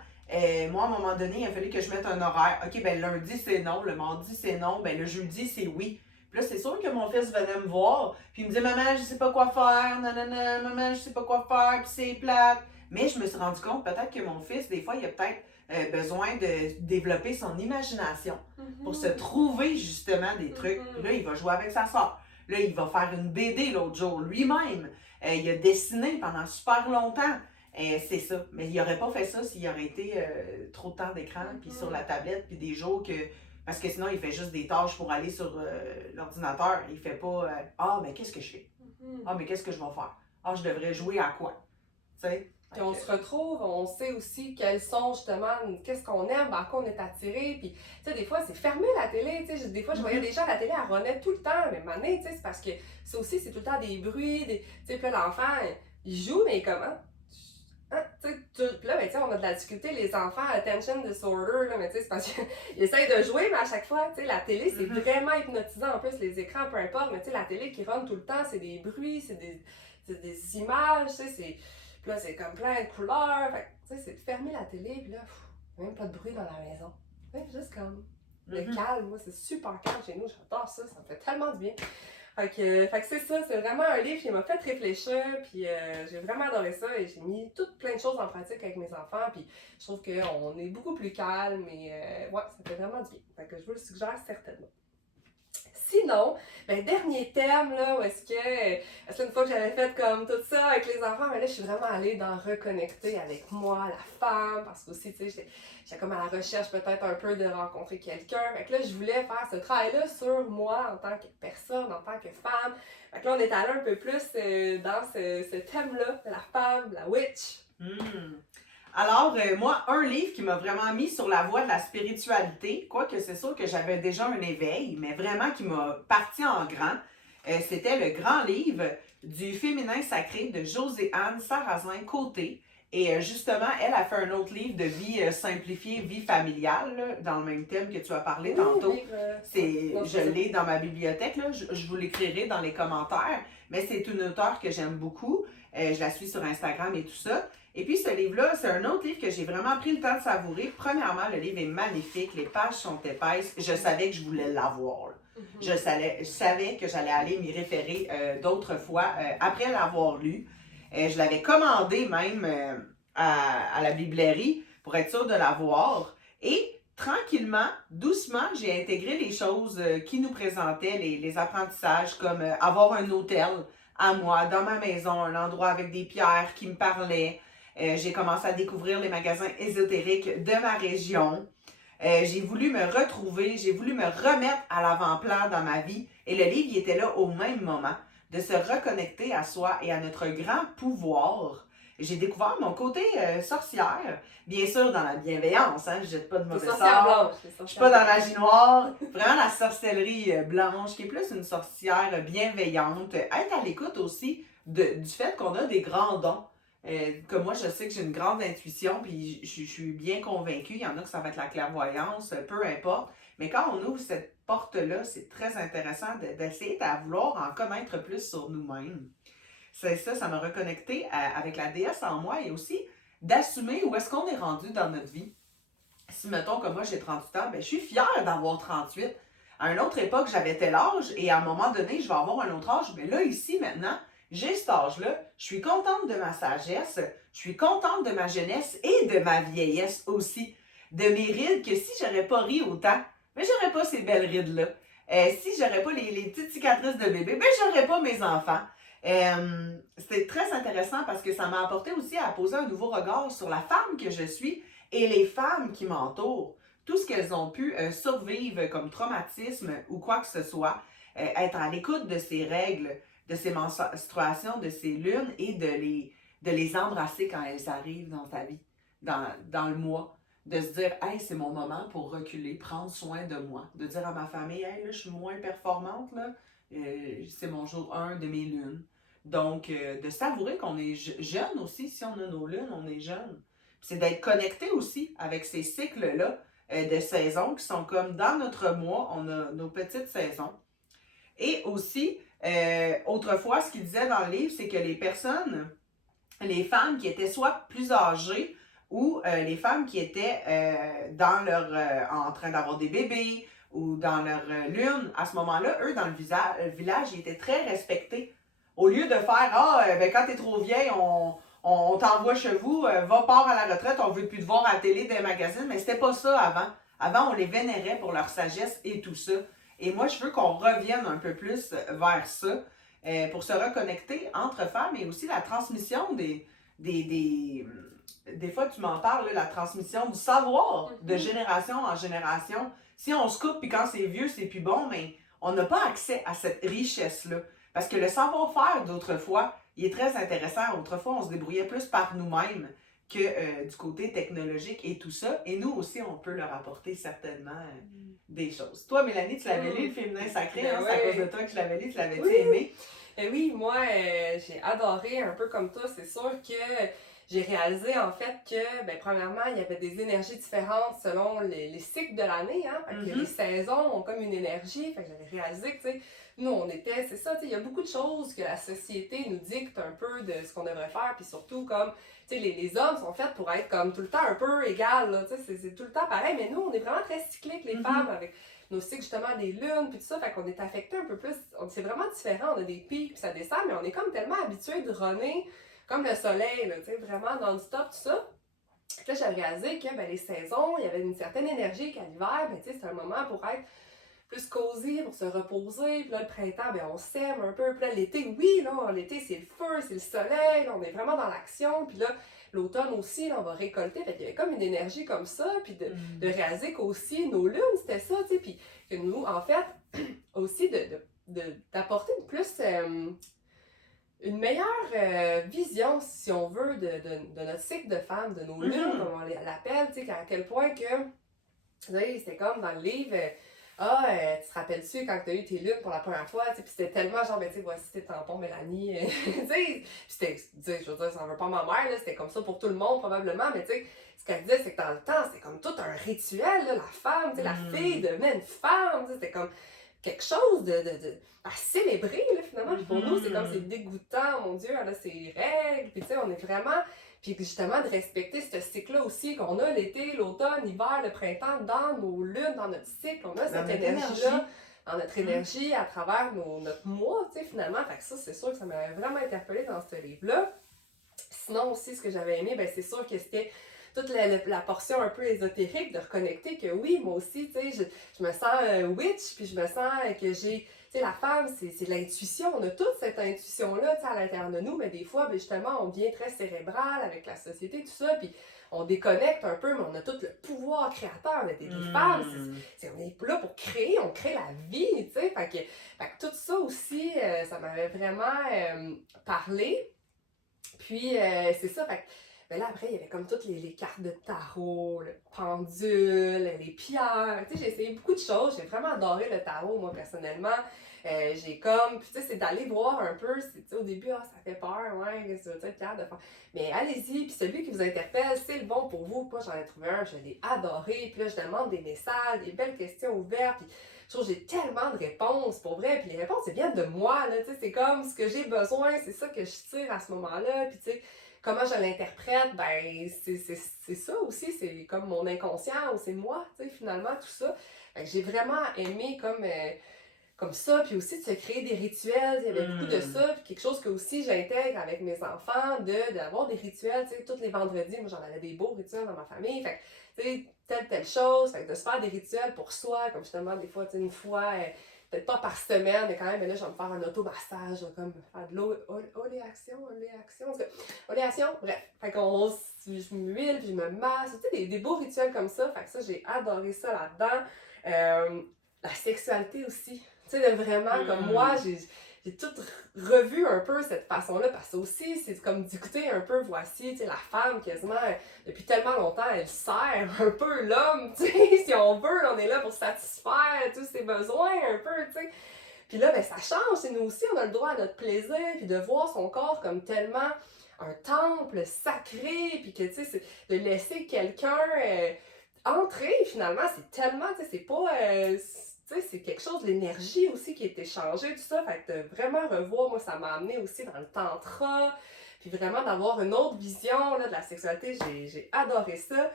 Moi, à un moment donné, il a fallu que je mette un horaire. OK, ben lundi, c'est non. Le mardi, c'est non. Ben le jeudi, c'est oui. Puis là, c'est sûr que mon fils venait me voir. Puis il me disait, maman, je sais pas quoi faire. Nanana, maman, je sais pas quoi faire. Puis c'est plate. Mais je me suis rendu compte, peut-être que mon fils, des fois, il a peut-être besoin de développer son imagination pour se trouver justement des trucs. Puis là, il va jouer avec sa soeur. Là, il va faire une BD l'autre jour lui-même. Il a dessiné pendant super longtemps. C'est ça. Mais il n'aurait pas fait ça s'il aurait été trop de temps d'écran, puis sur la tablette, puis des jours que... Parce que sinon, il fait juste des tâches pour aller sur l'ordinateur. Il fait pas ah, mais qu'est-ce que je fais? Ah, mais qu'est-ce que je vais faire? Ah, je devrais jouer à quoi? Tu sais? Puis on se retrouve, on sait aussi quels sont justement, qu'est-ce qu'on aime, par quoi on est attiré. Puis, tu sais, des fois, c'est fermer la télé. Tu sais, des fois, je voyais des gens à la télé, elle renaît tout le temps. Mais maintenant, tu sais, c'est parce que ça aussi, c'est tout le temps des bruits. Tu sais, puis là, l'enfant, il joue, mais comment? Hein? Puis là, ben, on a de la difficulté, les enfants, attention disorder, là, mais c'est parce qu'ils essayent de jouer, mais à chaque fois, la télé, c'est vraiment hypnotisant. En plus, les écrans, peu importe, mais la télé qui run tout le temps, c'est des bruits, c'est des images, c'est... Puis là, c'est comme plein de couleurs. Fait que, c'est de fermer la télé, puis là, même pas de bruit dans la maison. Ouais, juste comme le calme. Moi, c'est super calme chez nous. J'adore ça. Ça me fait tellement du bien. Fait que c'est ça. C'est vraiment un livre qui m'a fait réfléchir. Puis j'ai vraiment adoré ça. Et j'ai mis toutes plein de choses en pratique avec mes enfants. Puis je trouve qu'on est beaucoup plus calme. Et ouais, ça fait vraiment du bien. Fait que je vous le suggère certainement. Sinon, ben, dernier thème, là, où est-ce que une fois que j'avais fait comme tout ça avec les enfants, ben là, je suis vraiment allée dans reconnecter avec moi, la femme, parce que aussi, tu sais, j'étais comme à la recherche peut-être un peu de rencontrer quelqu'un. Fait que là, je voulais faire ce travail-là sur moi en tant que personne, en tant que femme. Fait que là, on est allé un peu plus dans ce thème-là, de la femme, la witch. Alors, moi, un livre qui m'a vraiment mis sur la voie de la spiritualité, quoique c'est sûr que j'avais déjà un éveil, mais vraiment qui m'a parti en grand, c'était le grand livre du féminin sacré de José-Anne Sarrazin-Côté. Et justement, elle a fait un autre livre de vie simplifiée, vie familiale, là, dans le même thème que tu as parlé tantôt. Je l'ai dans ma bibliothèque, là, je vous l'écrirai dans les commentaires, mais c'est une auteure que j'aime beaucoup. Je la suis sur Instagram et tout ça. Et puis ce livre-là, c'est un autre livre que j'ai vraiment pris le temps de savourer. Premièrement, le livre est magnifique, les pages sont épaisses. Je savais que je voulais l'avoir. Je savais que j'allais aller m'y référer d'autres fois après l'avoir lu. Je l'avais commandé même à la librairie pour être sûre de l'avoir. Et tranquillement, doucement, j'ai intégré les choses qui nous présentaient, les apprentissages, comme avoir un hôtel à moi, dans ma maison, un endroit avec des pierres qui me parlaient. J'ai commencé à découvrir les magasins ésotériques de ma région. J'ai voulu me retrouver, j'ai voulu me remettre à l'avant-plan dans ma vie. Et le livre, il était là au même moment, de se reconnecter à soi et à notre grand pouvoir. J'ai découvert mon côté sorcière, bien sûr dans la bienveillance, hein, je jette pas de mauvais sort. Je suis pas dans la magie noire, vraiment la sorcellerie blanche, qui est plus une sorcière bienveillante. Être à l'écoute aussi du fait qu'on a des grands dons. Comme moi, je sais que j'ai une grande intuition, puis je suis bien convaincue. Il y en a que ça va être la clairvoyance, peu importe. Mais quand on ouvre cette porte-là, c'est très intéressant d'essayer de vouloir en connaître plus sur nous-mêmes. Ça m'a reconnecté avec la déesse en moi et aussi d'assumer où est-ce qu'on est rendu dans notre vie. Si, mettons, comme moi, j'ai 38 ans, ben, je suis fière d'avoir 38. À une autre époque, j'avais tel âge et à un moment donné, je vais avoir un autre âge. Mais là, ici, maintenant, j'ai cet âge-là, je suis contente de ma sagesse, je suis contente de ma jeunesse et de ma vieillesse aussi. De mes rides que si j'aurais pas ri autant, mais j'aurais pas ces belles rides-là. Si j'aurais pas les petites cicatrices de bébé, ben j'aurais pas mes enfants. C'était très intéressant parce que ça m'a apporté aussi à poser un nouveau regard sur la femme que je suis et les femmes qui m'entourent. Tout ce qu'elles ont pu survivre comme traumatisme ou quoi que ce soit, être à l'écoute de ces règles, de ces menstruations, de ces lunes et de les embrasser quand elles arrivent dans ta vie, dans le mois. De se dire, hey, c'est mon moment pour reculer, prendre soin de moi. De dire à ma famille, hey, là, je suis moins performante, là. C'est mon jour 1 de mes lunes. Donc, de savourer qu'on est jeune aussi, si on a nos lunes, on est jeune. C'est d'être connecté aussi avec ces cycles-là de saisons qui sont comme dans notre mois, on a nos petites saisons. Et aussi, autrefois, ce qu'il disait dans le livre, c'est que les personnes, les femmes qui étaient soit plus âgées ou les femmes qui étaient en train d'avoir des bébés ou dans leur lune, à ce moment-là, eux, dans le village, ils étaient très respectés. Au lieu de faire, quand t'es trop vieille, on t'envoie chez vous, va part à la retraite, on veut plus te voir à la télé, dans les magazines, mais c'était pas ça avant. Avant, on les vénérait pour leur sagesse et tout ça. Et moi, je veux qu'on revienne un peu plus vers ça, pour se reconnecter entre femmes et aussi la transmission des fois, tu m'en parles, là, la transmission du savoir de génération en génération. Si on se coupe puis quand c'est vieux, c'est plus bon, mais on n'a pas accès à cette richesse-là. Parce que le savoir-faire d'autrefois, il est très intéressant. Autrefois, on se débrouillait plus par nous-mêmes que du côté technologique et tout ça. Et nous aussi, on peut leur apporter certainement des choses. Toi, Mélanie, tu l'avais lu, Le Féminin Sacré, hein? C'est à cause de toi que je l'avais lu, tu l'avais-tu aimé? Oui, moi, j'ai adoré, un peu comme toi. C'est sûr que j'ai réalisé, en fait, que, premièrement, il y avait des énergies différentes selon les cycles de l'année, hein. Fait que les saisons ont comme une énergie. Fait que j'avais réalisé que, tu sais, nous, on était, c'est ça, tu sais, il y a beaucoup de choses que la société nous dicte un peu de ce qu'on devrait faire. Puis surtout, comme, tu sais, les hommes sont faits pour être comme tout le temps un peu égal, là. Tu sais, c'est tout le temps pareil. Mais nous, on est vraiment très cycliques, les femmes, avec nos cycles justement des lunes puis tout ça, fait qu'on est affecté un peu plus, c'est vraiment différent, on a des pics puis ça descend, mais on est comme tellement habitué de runner comme le soleil, là, tu sais, vraiment non-stop, tout ça. Puis là, j'ai réalisé que les saisons, il y avait une certaine énergie qu'à l'hiver, tu sais, c'est un moment pour être plus cosy, pour se reposer. Puis là, le printemps, on s'aime un peu. Puis là, l'été, oui, là, l'été, c'est le feu, c'est le soleil, là, on est vraiment dans l'action. Puis là, l'automne aussi, là, on va récolter. Fait qu'il y avait comme une énergie comme ça. Puis de réaliser qu'aussi, nos lunes, c'était ça, tu sais. Puis que nous, en fait, aussi, d'apporter une meilleure vision, si on veut, de notre cycle de femme, de nos lunes, comme on l'appelle, tu sais, à quel point que, tu sais, c'était comme dans le livre, tu te rappelles-tu quand tu as eu tes lunes pour la première fois, tu sais, puis c'était tellement genre, tu sais, voici tes tampons, Mélanie, tu sais, puis c'était, je veux dire, ça en veut pas ma mère, là, c'était comme ça pour tout le monde, probablement, mais tu sais, ce qu'elle disait, c'est que dans le temps, c'était comme tout un rituel, là, la femme, tu sais, la fille devenait une femme, tu sais, c'était comme quelque chose à célébrer, là, finalement. Puis pour nous, c'est comme, c'est dégoûtant, mon Dieu, là, c'est règles. Puis tu sais, on est vraiment... Puis justement, de respecter ce cycle-là aussi, qu'on a l'été, l'automne, l'hiver, le printemps, dans nos lunes, dans notre cycle, on a cette énergie-là, dans notre énergie, à travers notre mois, tu sais, finalement. Fait que ça, c'est sûr que ça m'a vraiment interpellée dans ce livre-là. Sinon aussi, ce que j'avais aimé, c'est sûr que c'était toute la portion un peu ésotérique de reconnecter que oui, moi aussi, tu sais, je me sens witch, puis je me sens que j'ai, tu sais, la femme, c'est de l'intuition, on a toute cette intuition-là, tu sais, à l'intérieur de nous, mais des fois, justement, on devient très cérébral avec la société, tout ça, puis on déconnecte un peu, mais on a tout le pouvoir créateur, on est des femmes, on est là pour créer, on crée la vie, tu sais, fait que tout ça aussi, ça m'avait vraiment parlé, puis c'est ça, fait que mais là, après, il y avait comme toutes les cartes de tarot, le pendule, les pierres. Tu sais, j'ai essayé beaucoup de choses. J'ai vraiment adoré le tarot, moi, personnellement. J'ai comme... Puis tu sais, c'est d'aller voir un peu. Tu sais, au début, ça fait peur, ouais, qu'est-ce que tu veux être capable de faire. Mais allez-y, puis celui qui vous interpelle, c'est le bon pour vous. Moi, j'en ai trouvé un, je l'ai adoré. Puis là, je demande des messages, des belles questions ouvertes. Puis je trouve que j'ai tellement de réponses, pour vrai. Puis les réponses, elles viennent de moi, là. Tu sais, c'est comme ce que j'ai besoin, c'est ça que je tire à ce moment-là. Puis tu sais... Comment je l'interprète, c'est ça aussi, c'est comme mon inconscient, ou c'est moi, tu sais, finalement, tout ça. Fait que j'ai vraiment aimé comme ça, puis aussi de se créer des rituels, il y avait beaucoup de ça, puis quelque chose que aussi j'intègre avec mes enfants, d'avoir des rituels, tu sais, tous les vendredis, moi j'en avais des beaux rituels dans ma famille, fait que, tu sais, telle chose, fait que de se faire des rituels pour soi, comme justement, des fois, tu sais, une fois... peut-être pas par semaine, mais quand même, mais là, je vais me faire un automassage, je vais comme faire de oléation, oléation, bref. Fait qu'on, je m'huile, puis je me masse, tu sais, des beaux rituels comme ça. Fait que ça, j'ai adoré ça là-dedans. La sexualité aussi. Tu sais, de vraiment, comme moi, j'ai tout revu un peu cette façon-là, parce que aussi, c'est comme d'écouter un peu, voici, tu sais, la femme, quasiment, depuis tellement longtemps, elle sert un peu l'homme, tu sais, si on veut, on est là pour satisfaire tous ses besoins, un peu, tu sais. Puis là, ben, ça change, c'est nous aussi, on a le droit à notre plaisir, puis de voir son corps comme tellement un temple sacré, puis que, tu sais, de laisser quelqu'un entrer, finalement, c'est tellement, tu sais, c'est pas... tu sais, c'est quelque chose, l'énergie aussi qui est échangée, tout ça. Fait que de vraiment revoir, moi, ça m'a amené aussi dans le tantra. Puis vraiment d'avoir une autre vision là, de la sexualité, j'ai adoré ça.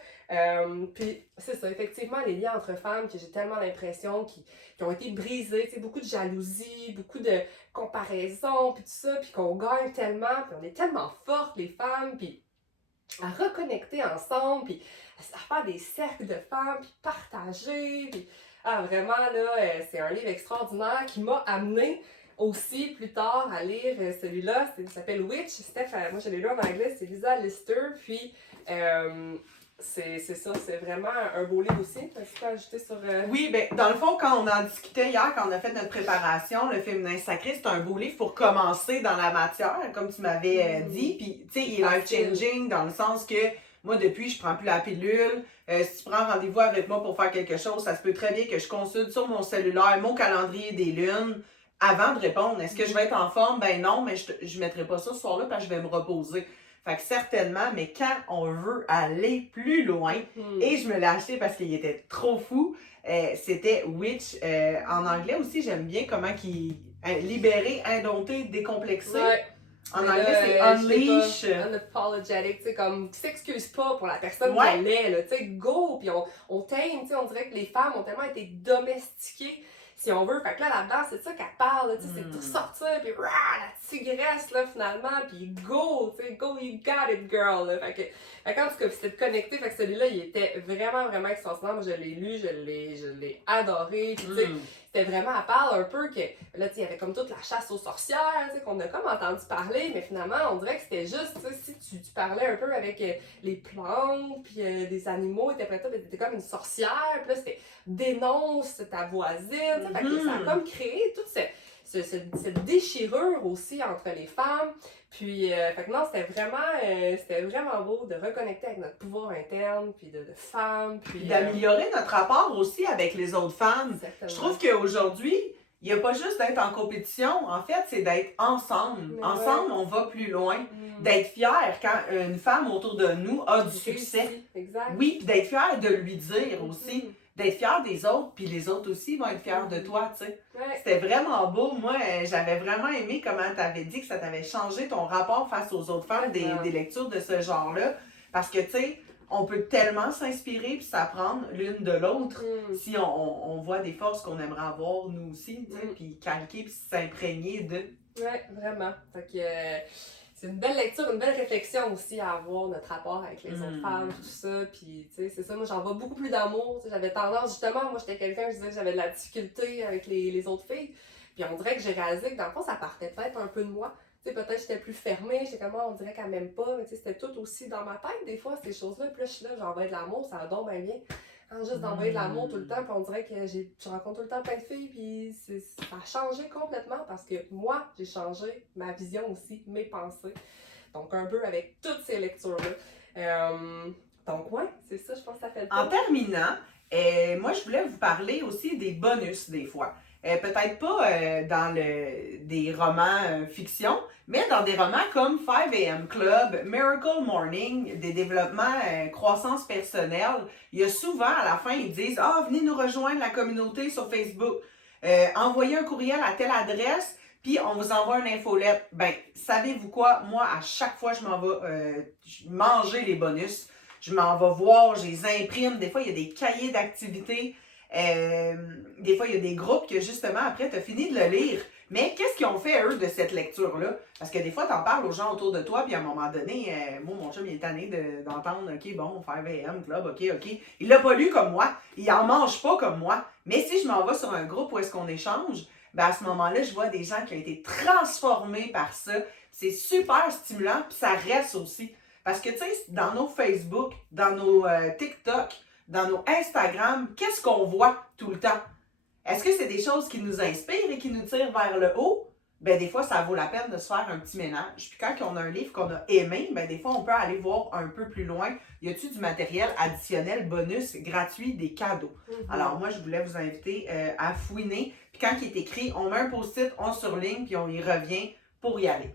Puis c'est ça, effectivement, les liens entre femmes, que j'ai tellement l'impression qui ont été brisés, tu sais, beaucoup de jalousie, beaucoup de comparaison, puis tout ça, puis qu'on gagne tellement, puis on est tellement fortes, les femmes, puis à reconnecter ensemble, puis à faire des cercles de femmes, puis partager, puis vraiment, là, c'est un livre extraordinaire qui m'a amené aussi plus tard à lire celui-là. Il s'appelle Witch. Steph, moi je l'ai lu en anglais, c'est Lisa Lister. Puis c'est ça, c'est vraiment un beau livre aussi. T'as-tu pas ajouté sur. Oui, ben dans le fond, quand on en discutait hier, quand on a fait notre préparation, le féminin sacré, c'est un beau livre pour commencer dans la matière, comme tu m'avais dit. Puis, tu sais, il est life-changing dans le sens que moi, depuis, je prends plus la pilule. Si tu prends rendez-vous avec moi pour faire quelque chose, ça se peut très bien que je consulte sur mon cellulaire mon calendrier des lunes avant de répondre. Est-ce que je vais être en forme? Ben non, mais je ne mettrai pas ça ce soir-là parce que je vais me reposer. Fait que certainement, mais quand on veut aller plus loin, et je me l'ai acheté parce qu'il était trop fou, c'était Witch. En anglais aussi, j'aime bien comment qu'il libéré, indompté, décomplexé. Ouais. En anglais, c'est Unleash. Unapologetic, tu sais, comme, qui s'excuse pas pour la personne qu'elle est, là, tu sais, go, puis on t'aime, tu sais, on dirait que les femmes ont tellement été domestiquées, si on veut, fait que là-dedans, c'est ça qu'elle parle, tu sais, c'est de ressortir, puis la tigresse, là, finalement, puis go, tu sais, go, you got it, girl, là, fait que en tout cas, c'était de connecter, fait que celui-là, il était vraiment, vraiment extraordinaire, moi, je l'ai lu, je l'ai adoré, puis tu sais, c'était vraiment, elle parle un peu que, là, tu sais, il y avait comme toute la chasse aux sorcières, tu sais, qu'on a comme entendu parler, mais finalement, on dirait que c'était juste, tu sais, si tu parlais un peu avec les plantes, puis des animaux, t'étais comme une sorcière, puis là, c'était dénonce ta voisine, tu sais, fait que ça a comme créé toute cette déchirure aussi entre les femmes. Puis, fait que non, c'était vraiment beau de reconnecter avec notre pouvoir interne, puis de femmes, puis... D'améliorer notre rapport aussi avec les autres femmes. Exactement. Je trouve qu'aujourd'hui, il n'y a pas juste d'être en compétition, en fait, c'est d'être ensemble. Mais ensemble, on va plus loin. D'être fier quand une femme autour de nous a du succès. Exact. Oui, puis d'être fier de lui dire aussi. D'être fier des autres, puis les autres aussi vont être fiers de toi, tu sais. C'était vraiment beau. Moi, j'avais vraiment aimé comment tu avais dit que ça t'avait changé ton rapport face aux autres femmes, des lectures de ce genre-là. Parce que, tu sais, on peut tellement s'inspirer puis s'apprendre l'une de l'autre si on voit des forces qu'on aimerait avoir, nous aussi, tu sais, puis calquer puis s'imprégner de... Oui, vraiment. Fait que... c'est une belle lecture, une belle réflexion aussi à avoir, notre rapport avec les autres femmes, tout ça. Puis, tu sais, c'est ça, moi, j'en vois beaucoup plus d'amour. J'avais tendance, justement, moi, j'étais quelqu'un, je disais que j'avais de la difficulté avec les autres filles. Puis, on dirait que j'ai réalisé que, dans le fond, ça partait peut-être un peu de moi. Tu sais, peut-être j'étais plus fermée, j'étais comme, on dirait qu'elle m'aime pas. Mais, tu sais, c'était tout aussi dans ma tête, des fois, ces choses-là. Puis là, je suis là, j'envoie de l'amour, ça va donc bien bien. Juste d'envoyer de l'amour tout le temps, puis on dirait que je rencontre tout le temps plein de filles, puis ça a changé complètement parce que moi, j'ai changé ma vision aussi, mes pensées. Donc, un peu avec toutes ces lectures-là. Donc, ouais, c'est ça, je pense que ça fait le tour. En terminant, moi, je voulais vous parler aussi des bonus des fois. Peut-être pas dans des romans fiction, mais dans des romans comme 5 AM Club, Miracle Morning, des développements croissance personnelle. Il y a souvent, à la fin, ils disent « Ah, venez nous rejoindre la communauté sur Facebook. Envoyez un courriel à telle adresse, puis on vous envoie une infolette. » Ben, savez-vous quoi? Moi, à chaque fois, je m'en vais manger les bonus. Je m'en vais voir, je les imprime. Des fois, il y a des cahiers d'activités. Des fois, il y a des groupes que justement, après, tu as fini de le lire, Mais qu'est-ce qu'ils ont fait, eux, de cette lecture-là? Parce que des fois, t'en parles aux gens autour de toi, puis à un moment donné, moi, mon chum, il est tanné d'entendre, OK, bon, faire VM, club, OK. Il l'a pas lu comme moi. Il en mange pas comme moi. Mais si je m'en vais sur un groupe où est-ce qu'on échange, ben à ce moment-là, je vois des gens qui ont été transformés par ça. C'est super stimulant, puis ça reste aussi. Parce que, tu sais, dans nos Facebook, dans nos TikTok, dans nos Instagram, qu'est-ce qu'on voit tout le temps? Est-ce que c'est des choses qui nous inspirent et qui nous tirent vers le haut? Ben, des fois, ça vaut la peine de se faire un petit ménage. Puis quand on a un livre qu'on a aimé, ben, des fois, on peut aller voir un peu plus loin. Y a-t-il du matériel additionnel, bonus, gratuit, des cadeaux? Alors, moi, je voulais vous inviter à fouiner. Puis quand il est écrit, on met un post-it, on surligne, puis on y revient pour y aller.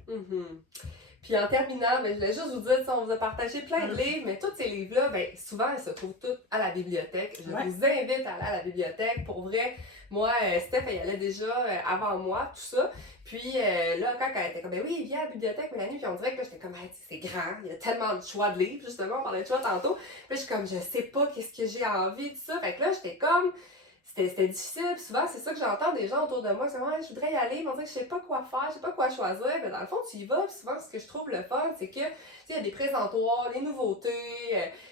Puis en terminant, ben, je voulais juste vous dire, on vous a partagé plein de livres, mais tous ces livres-là, ben, souvent, ils se trouvent tous à la bibliothèque. Je vous invite à aller à la bibliothèque. Pour vrai, moi, Steph, elle y allait déjà avant moi, tout ça. Puis là, quand elle était comme, ben oui, viens à la bibliothèque, Mélanie, puis on dirait que j'étais comme, hey, c'est grand, il y a tellement de choix de livres, justement, on parlait de choix tantôt. Puis je suis comme, je sais pas qu'est-ce que j'ai envie, tout ça. Fait que là, j'étais comme... C'était difficile, puis souvent c'est ça que j'entends des gens autour de moi, c'est ouais, je voudrais y aller, mais on dirait que je sais pas quoi faire, je sais pas quoi choisir, mais dans le fond tu y vas, puis souvent ce que je trouve le fun, c'est que il y a des présentoirs, les nouveautés,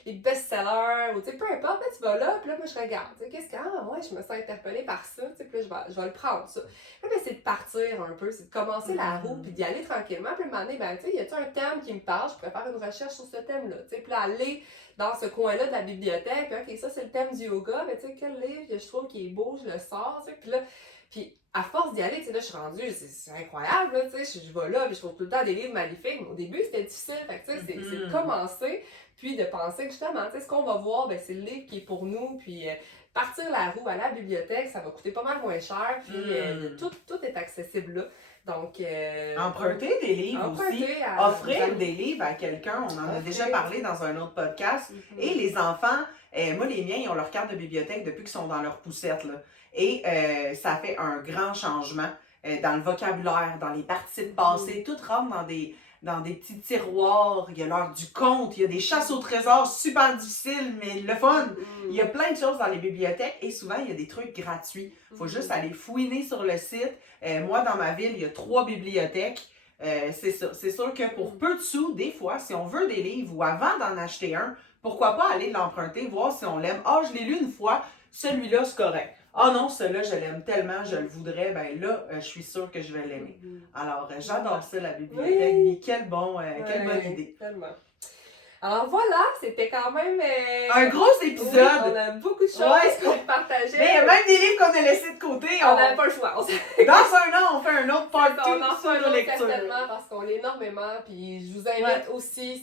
les best-sellers, ou peu importe, là, tu vas là, puis là moi je regarde, qu'est-ce que, ouais, je me sens interpellée par ça, puis là je vais le prendre ça. Puis là, c'est de partir un peu, c'est de commencer la roue, puis d'y aller tranquillement, puis à un moment donné, ben tu sais, y a-tu un thème qui me parle, je pourrais faire une recherche sur ce thème-là, puis là aller dans ce coin-là de la bibliothèque, puis ok, ça c'est le thème du yoga, mais tu sais, quel livre que je trouve qui est beau, je le sors, tu sais, puis là, puis à force d'y aller, tu sais, là, je suis rendue, c'est incroyable, là, tu sais, je vais là, puis je trouve tout le temps des livres magnifiques, mais au début, c'était difficile, fait que tu sais, c'est de commencer, puis de penser que justement, tu sais, ce qu'on va voir, ben c'est le livre qui est pour nous, puis partir la roue à la bibliothèque, ça va coûter pas mal moins cher, puis tout est accessible là. Donc, emprunter des livres aussi, offrir des livres à quelqu'un, on en a déjà parlé dans un autre podcast. Et les enfants, moi les miens, ils ont leur carte de bibliothèque depuis qu'ils sont dans leur poussette. Là. Et ça fait un grand changement dans le vocabulaire, dans les parties de passé, tout rentre dans des petits tiroirs, il y a l'heure du conte, il y a des chasses au trésor super difficiles, mais le fun. Il y a plein de choses dans les bibliothèques et souvent, il y a des trucs gratuits. Il faut juste aller fouiner sur le site. Moi, dans ma ville, il y a 3 bibliothèques. C'est ça. C'est sûr que pour peu de sous, des fois, si on veut des livres ou avant d'en acheter un, pourquoi pas aller l'emprunter, voir si on l'aime. Ah, je l'ai lu une fois, celui-là, c'est correct. Ah non, celui-là, je l'aime tellement, je le voudrais, ben là, je suis sûre que je vais l'aimer. Alors, j'adore ça, la bibliothèque. Oui. Quelle bonne idée. Tellement. Alors voilà, c'était quand même... un gros épisode! Oui, on a beaucoup de choses qu'on partageait. Mais il y a même des livres qu'on a laissés de côté. On n'avait pas le choix. Dans un an, on fait un autre part 2 sur nos lectures. Certainement, parce qu'on lit énormément, puis je vous invite aussi,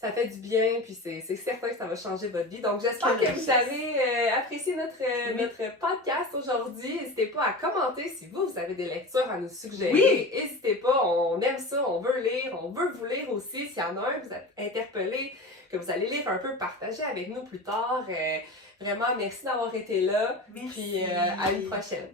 ça fait du bien, puis c'est certain que ça va changer votre vie. Donc, j'espère que vous avez apprécié notre podcast aujourd'hui. N'hésitez pas à commenter si vous avez des lectures à nous suggérer. Oui. N'hésitez pas, on aime ça, on veut lire, on veut vous lire aussi. S'il y en a un que vous êtes interpellé, que vous allez lire un peu, partagez avec nous plus tard. Vraiment, merci d'avoir été là. Merci. Puis à une prochaine.